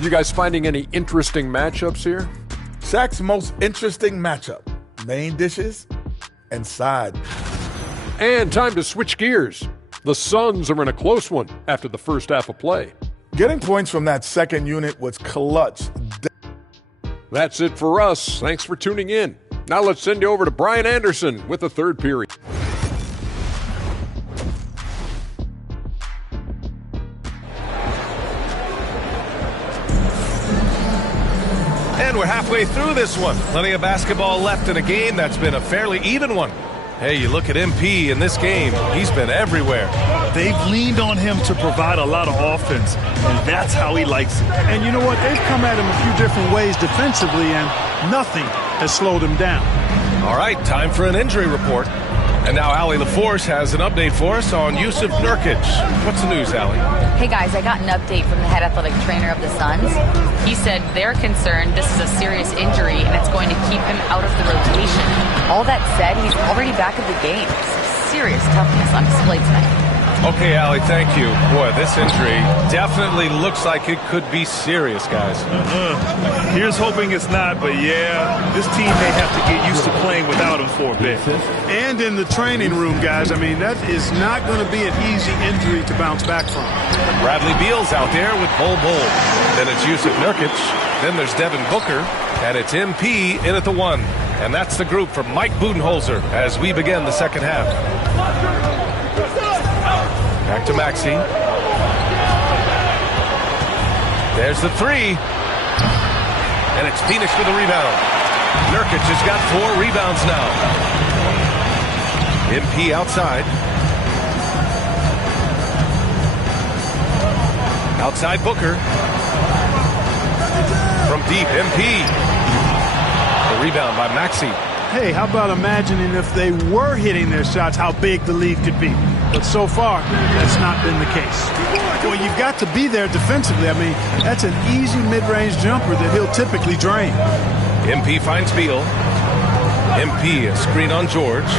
You guys finding any interesting matchups here? Shaq's most interesting matchup, main dishes and side. And time to switch gears. The Suns are in a close one after the first half of play. Getting points from that second unit was clutch. That's it for us. Thanks for tuning in. Now let's send you over to Brian Anderson with the third period. And we're halfway through this one. Plenty of basketball left in a game that's been a fairly even one. Hey, you look at MP in this game, he's been everywhere. They've leaned on him to provide a lot of offense, and that's how he likes it. And you know what? They've come at him a few different ways defensively, and nothing has slowed him down. All right, time for an injury report. And now Allie LaForce has an update for us on Jusuf Nurkic. What's the news, Allie? Hey guys, I got an update from the head athletic trainer of the Suns. He said they're concerned this is a serious injury and it's going to keep him out of the rotation. All that said, he's already back at the game. Some serious toughness on display tonight. Okay, Allie, thank you. Boy, this injury definitely looks like it could be serious, guys. Here's hoping it's not, but yeah, this team may have to get used to playing without him for a bit. And in the training room, guys, I mean, that is not going to be an easy injury to bounce back from. Bradley Beal's out there with Bol Bol. Then it's Jusuf Nurkic. Then there's Devin Booker. And it's MP in at the 1. And that's the group from Mike Budenholzer as we begin the second half. Back to Maxey. There's the 3. And it's Phoenix with a rebound. Nurkic has got 4 rebounds now. MP outside. Outside Booker. From deep, MP. The rebound by Maxey. Hey, how about imagining if they were hitting their shots, how big the lead could be? But so far, that's not been the case. Well, you've got to be there defensively. I mean, that's an easy mid-range jumper that he'll typically drain. MP finds Beal. MP, a screen on George.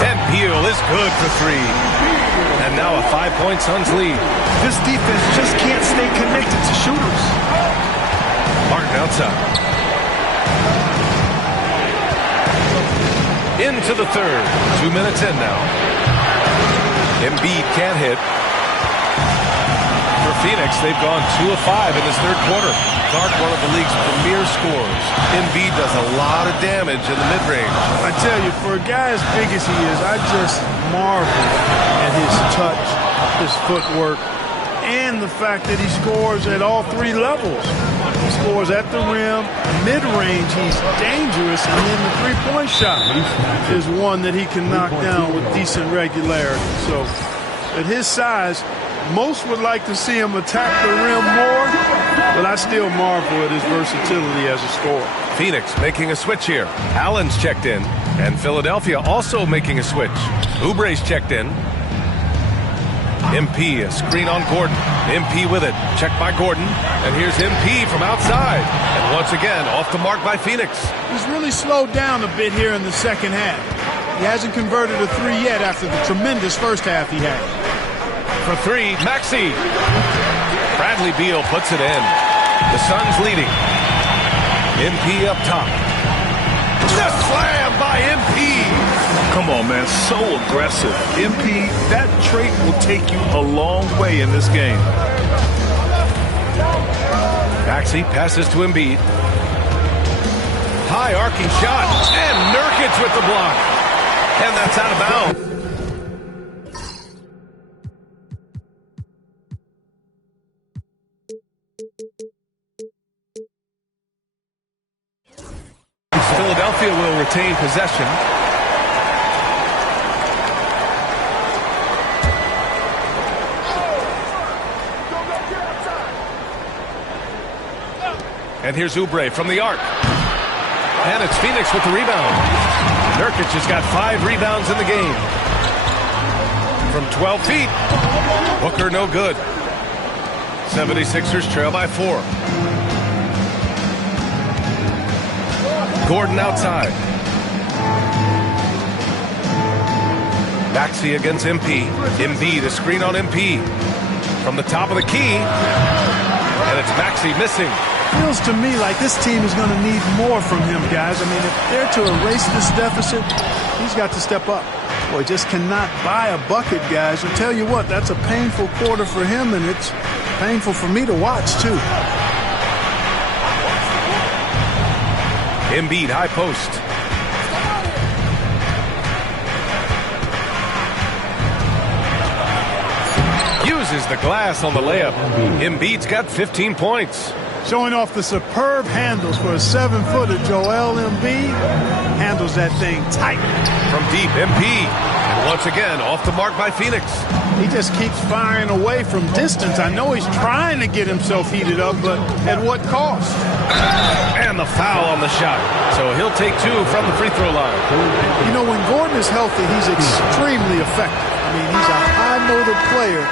And Beal is good for 3. And now a 5-point Suns lead. This defense just can't stay connected to shooters. Martin outside. Into the third. 2 minutes in now. Embiid can't hit. For Phoenix, they've gone 2 of 5 in this third quarter. Clark, one of the league's premier scorers. Embiid does a lot of damage in the mid-range. I tell you, for a guy as big as he is, I just marvel at his touch, his footwork, and the fact that he scores at all 3 levels. He scores at the rim, mid-range, he's dangerous, and then the three-point shot is one that he can knock down with decent regularity. So, at his size, most would like to see him attack the rim more, but I still marvel at his versatility as a scorer. Phoenix making a switch here. Allen's checked in, and Philadelphia also making a switch. Oubre's checked in. MP, a screen on Gordon. MP with it. Checked by Gordon. And here's MP from outside. And once again, off the mark by Phoenix. He's really slowed down a bit here in the second half. He hasn't converted a 3 yet after the tremendous first half he had. For 3, Maxey. Bradley Beal puts it in. The Suns leading. MP up top. The slam by MP. Come on, man, so aggressive. MP, that trait will take you a long way in this game. Maxey passes to Embiid. High arcing shot, and Nurkic with the block. And that's out of bounds. Philadelphia will retain possession. And here's Oubre from the arc. And it's Phoenix with the rebound. Nurkic has got 5 rebounds in the game. From 12 feet. Booker no good. 76ers trail by 4. Gordon outside. Maxey against MP. Embiid, a screen on MP. From the top of the key. And it's Maxey missing. Feels to me like this team is going to need more from him, guys. I mean, if they're to erase this deficit, he's got to step up. Boy, just cannot buy a bucket, guys. I'll tell you what, that's a painful quarter for him, and it's painful for me to watch, too. Embiid, high post. Uses the glass on the layup. Embiid's got 15 points. Showing off the superb handles for a 7-footer. Joel Embiid handles that thing tight. From deep, MP. And once again, off the mark by Phoenix. He just keeps firing away from distance. I know he's trying to get himself heated up, but at what cost? And the foul on the shot. So he'll take 2 from the free throw line. You know, when Gordon is healthy, he's extremely effective. I mean, he's a high-motor player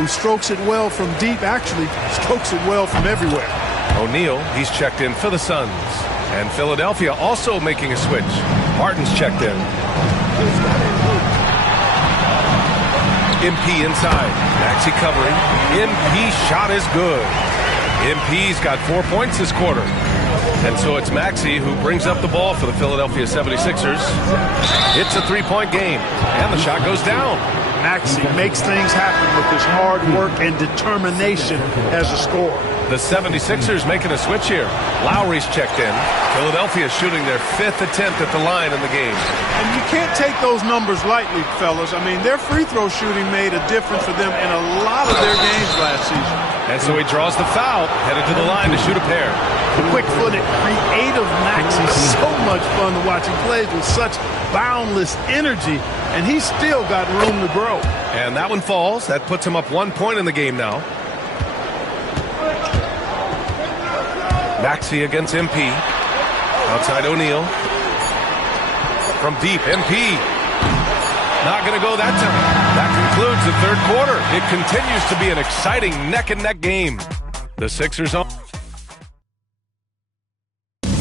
who strokes it well from deep, actually strokes it well from everywhere. O'Neal, he's checked in for the Suns. And Philadelphia also making a switch. Harden's checked in. MP inside. Maxey covering. MP's shot is good. MP's got 4 points this quarter. And so it's Maxey who brings up the ball for the Philadelphia 76ers. It's a 3-point game. And the shot goes down. Maxey makes things happen with his hard work and determination as a scorer. The 76ers making a switch here. Lowry's checked in. Philadelphia shooting their 5th attempt at the line in the game. And you can't take those numbers lightly, fellas. I mean, their free throw shooting made a difference for them in a lot of their games last season. And so he draws the foul, headed to the line to shoot a pair. Quick-footed, creative Maxey. So much fun to watch. He plays with such boundless energy, and he's still got room to grow. And that one falls. That puts him up 1 point in the game now. Maxey against MP. Outside O'Neal. From deep, MP. Not going to go that time. That concludes the third quarter. It continues to be an exciting neck-and-neck game. The Sixers on.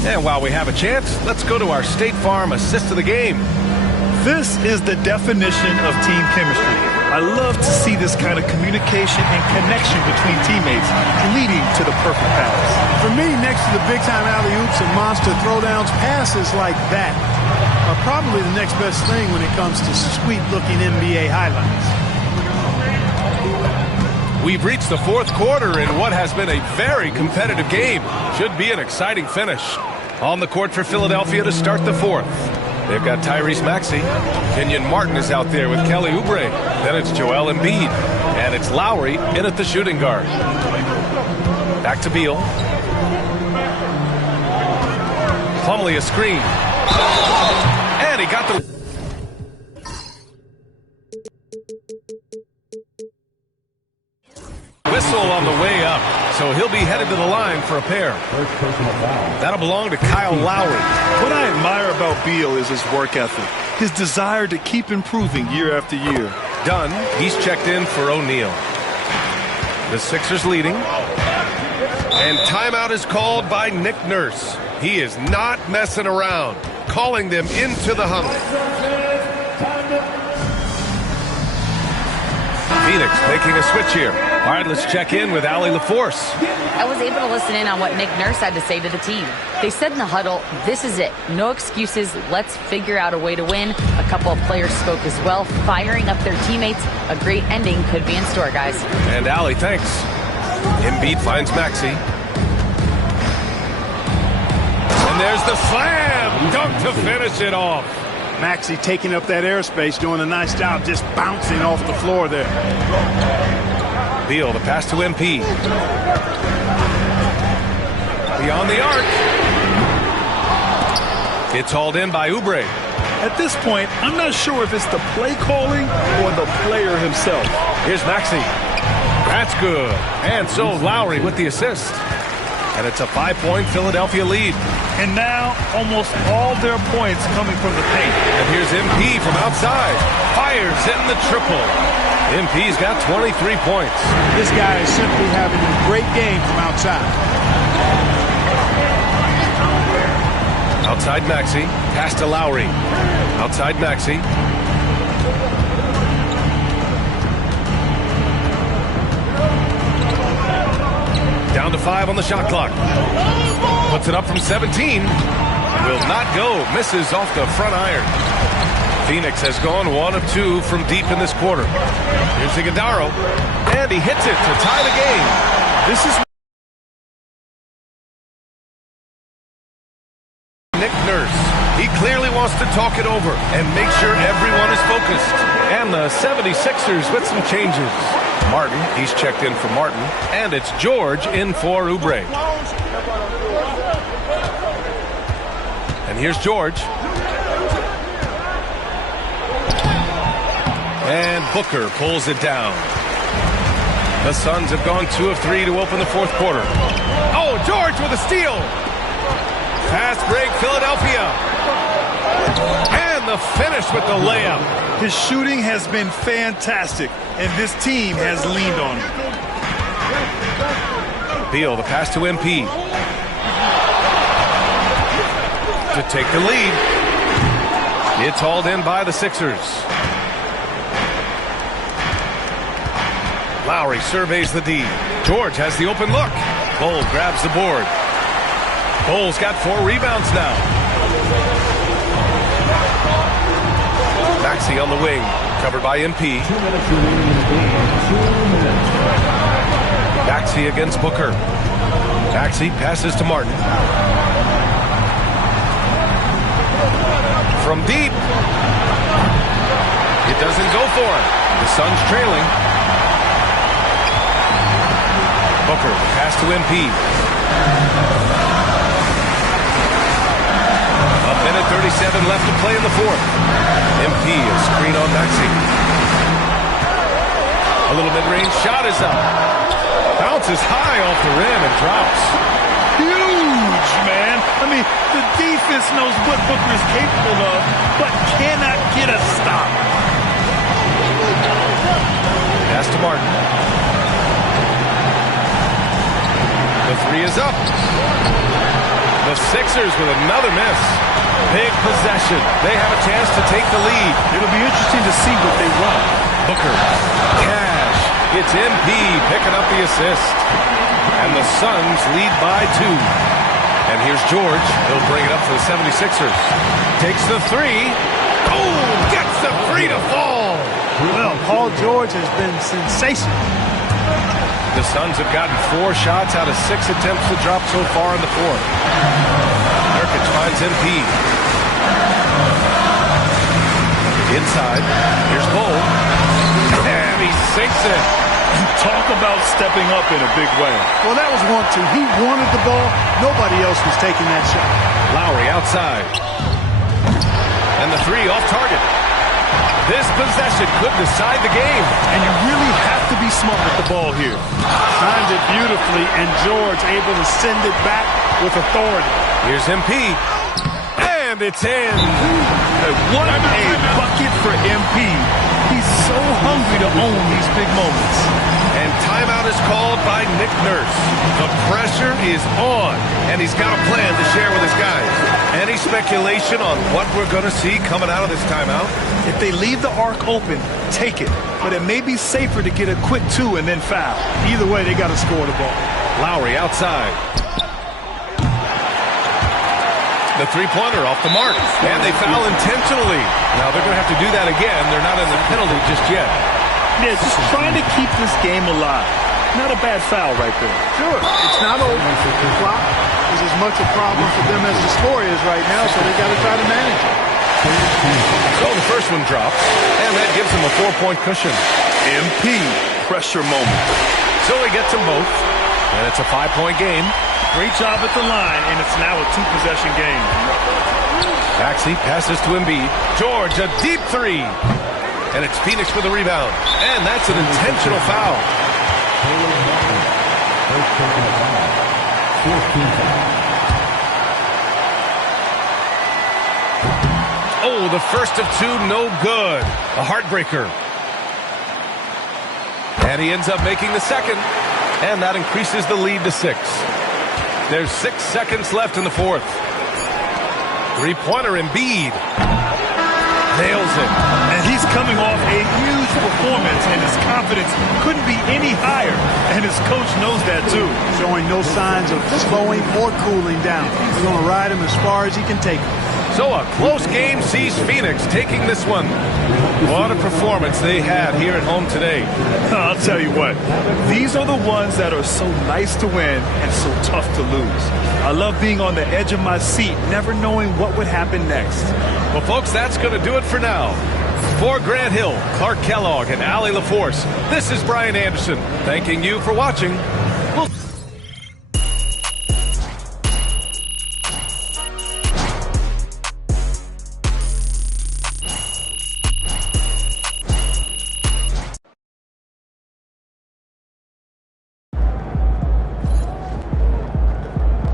And while we have a chance, let's go to our State Farm assist of the game. This is the definition of team chemistry. I love to see this kind of communication and connection between teammates leading to the perfect pass. For me, next to the big-time alley-oops and monster throwdowns, passes like that are probably the next best thing when it comes to sweet-looking NBA highlights. We've reached the fourth quarter in what has been a very competitive game. Should be an exciting finish. On the court for Philadelphia to start the fourth. They've got Tyrese Maxey. Kenyon Martin is out there with Kelly Oubre. Then it's Joel Embiid. And it's Lowry in at the shooting guard. Back to Beal. Plumlee a screen. And he got the... Whistle on the way up, so he'll be headed to the line for a pair. That'll belong to Kyle Lowry. What I admire about Beal is his work ethic, his desire to keep improving year after year. Dunn, he's checked in for O'Neal. The Sixers leading. And timeout is called by Nick Nurse. He is not messing around, calling them into the huddle. Phoenix making a switch here. All right, let's check in with Allie LaForce. I was able to listen in on what Nick Nurse had to say to the team. They said in the huddle, this is it. No excuses. Let's figure out a way to win. A couple of players spoke as well, firing up their teammates. A great ending could be in store, guys. And Allie, thanks. Embiid finds Maxey. And there's the slam dunk to finish it off. Maxey taking up that airspace, doing a nice job just bouncing off the floor there. Beal, the pass to MP. Beyond the arc. It's hauled in by Oubre. At this point, I'm not sure if it's the play calling or the player himself. Here's Maxey. That's good. And so Lowry with the assist. And it's a 5-point Philadelphia lead. And now, almost all their points coming from the paint. And here's MP from outside. Fires in the triple. MP's got 23 points. This guy is simply having a great game from outside. Outside Maxey. Pass to Lowry. Outside Maxey. Down to 5 on the shot clock. Puts it up from 17. Will not go. Misses off the front iron. Phoenix has gone 1 of 2 from deep in this quarter. Here's Iguodala, and he hits it to tie the game. This is Nick Nurse. He clearly wants to talk it over and make sure everyone is focused. And the 76ers with some changes. Martin, he's checked in for Martin, and it's George in for Oubre. And here's George. And Booker pulls it down. The Suns have gone 2 of 3 to open the fourth quarter. Oh, George with a steal. Fast break, Philadelphia. And the finish with the layup. His shooting has been fantastic, and this team has leaned on him. Beal, the pass to MP. To take the lead. It's hauled in by the Sixers. Lowry surveys the D. George has the open look. Cole grabs the board. Cole's got 4 rebounds now. Maxey on the wing, covered by MP. 2 minutes remaining in the game. 2 minutes. Maxey against Booker. Maxey passes to Martin. From deep. It doesn't go for him. The Suns trailing. Booker, pass to MP. A minute 37 left to play in the fourth. MP, a screen on Maxey. A little mid-range shot is up. Bounces high off the rim and drops. Huge, man. I mean, the defense knows what Booker is capable of, but cannot get a stop. Pass to Martin. The 3 is up. The Sixers with another miss. Big possession. They have a chance to take the lead. It'll be interesting to see what they run. Booker. Cash. It's MP picking up the assist. And the Suns lead by 2. And here's George. He'll bring it up for the 76ers. Takes the 3. Oh, gets the 3 to fall. Well, Paul George has been sensational. The Suns have gotten 4 shots out of 6 attempts to drop so far in the fourth. Nurkic finds MP. Inside. Here's Cole. And he sinks it. Talk about stepping up in a big way. Well, that was 1-2. He wanted the ball. Nobody else was taking that shot. Lowry outside. And the 3 off target. This possession could decide the game. And you really have to be smart with the ball here. Timed it beautifully, and George able to send it back with authority. Here's MP. And it's in. What a bucket for MP. He's so hungry to own these big moments. And timeout is called by Nick Nurse. The pressure is on, and he's got a plan to share with his guys. Any speculation on what we're going to see coming out of this timeout? If they leave the arc open, take it. But it may be safer to get a quick 2 and then foul. Either way, they got to score the ball. Lowry outside. The 3-pointer off the mark. And they foul intentionally. Now they're going to have to do that again. They're not in the penalty just yet. Yeah, just trying to keep this game alive. Not a bad foul right there. Sure. It's not over. The clock is as much a problem for them as the score is right now, so they got to try to manage it. So the first one drops, and that gives them a 4-point cushion. MP, pressure moment. So he gets them both, and it's a 5-point game. Great job at the line, and it's now a 2-possession game. Maxey passes to Embiid. George, a deep 3. And it's Phoenix with a rebound. And that's an intentional foul. Oh, the first of 2, no good. A heartbreaker. And he ends up making the second. And that increases the lead to 6. There's 6 seconds left in the fourth. Three-pointer Embiid. Nails it. And he's coming off a huge performance, and his confidence couldn't be any higher. And his coach knows that, too. Showing no signs of slowing or cooling down. We're going to ride him as far as he can take him. So a close game sees Phoenix taking this one. What a performance they had here at home today. I'll tell you what, these are the ones that are so nice to win and so tough to lose. I love being on the edge of my seat, never knowing what would happen next. Well, folks, that's going to do it for now. For Grant Hill, Clark Kellogg, and Allie LaForce, this is Brian Anderson, thanking you for watching. We'll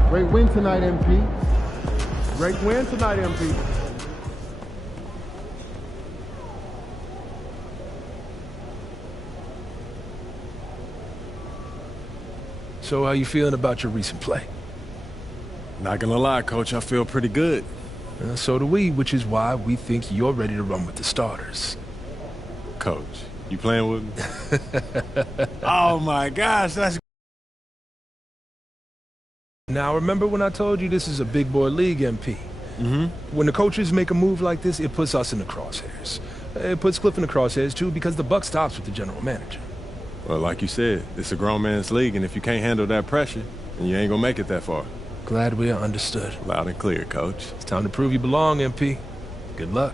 Great win tonight, MP. Great win tonight, MP. So how you feeling about your recent play? Not gonna lie, Coach, I feel pretty good. So do we, which is why we think you're ready to run with the starters. Coach, you playing with me? Oh my gosh, that's... Now, remember when I told you this is a big boy league, MP? Mm-hmm. When the coaches make a move like this, it puts us in the crosshairs. It puts Cliff in the crosshairs, too, because the buck stops with the general manager. Well, like you said, it's a grown man's league, and if you can't handle that pressure, then you ain't gonna make it that far. Glad we are understood. Loud and clear, Coach. It's time to prove you belong, MP. Good luck.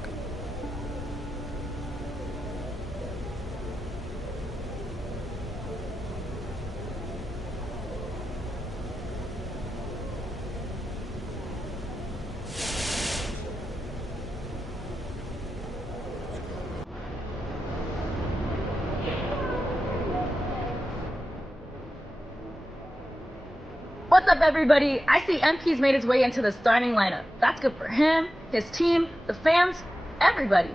What's up, everybody? I see MP's made his way into the starting lineup. That's good for him, his team, the fans, everybody.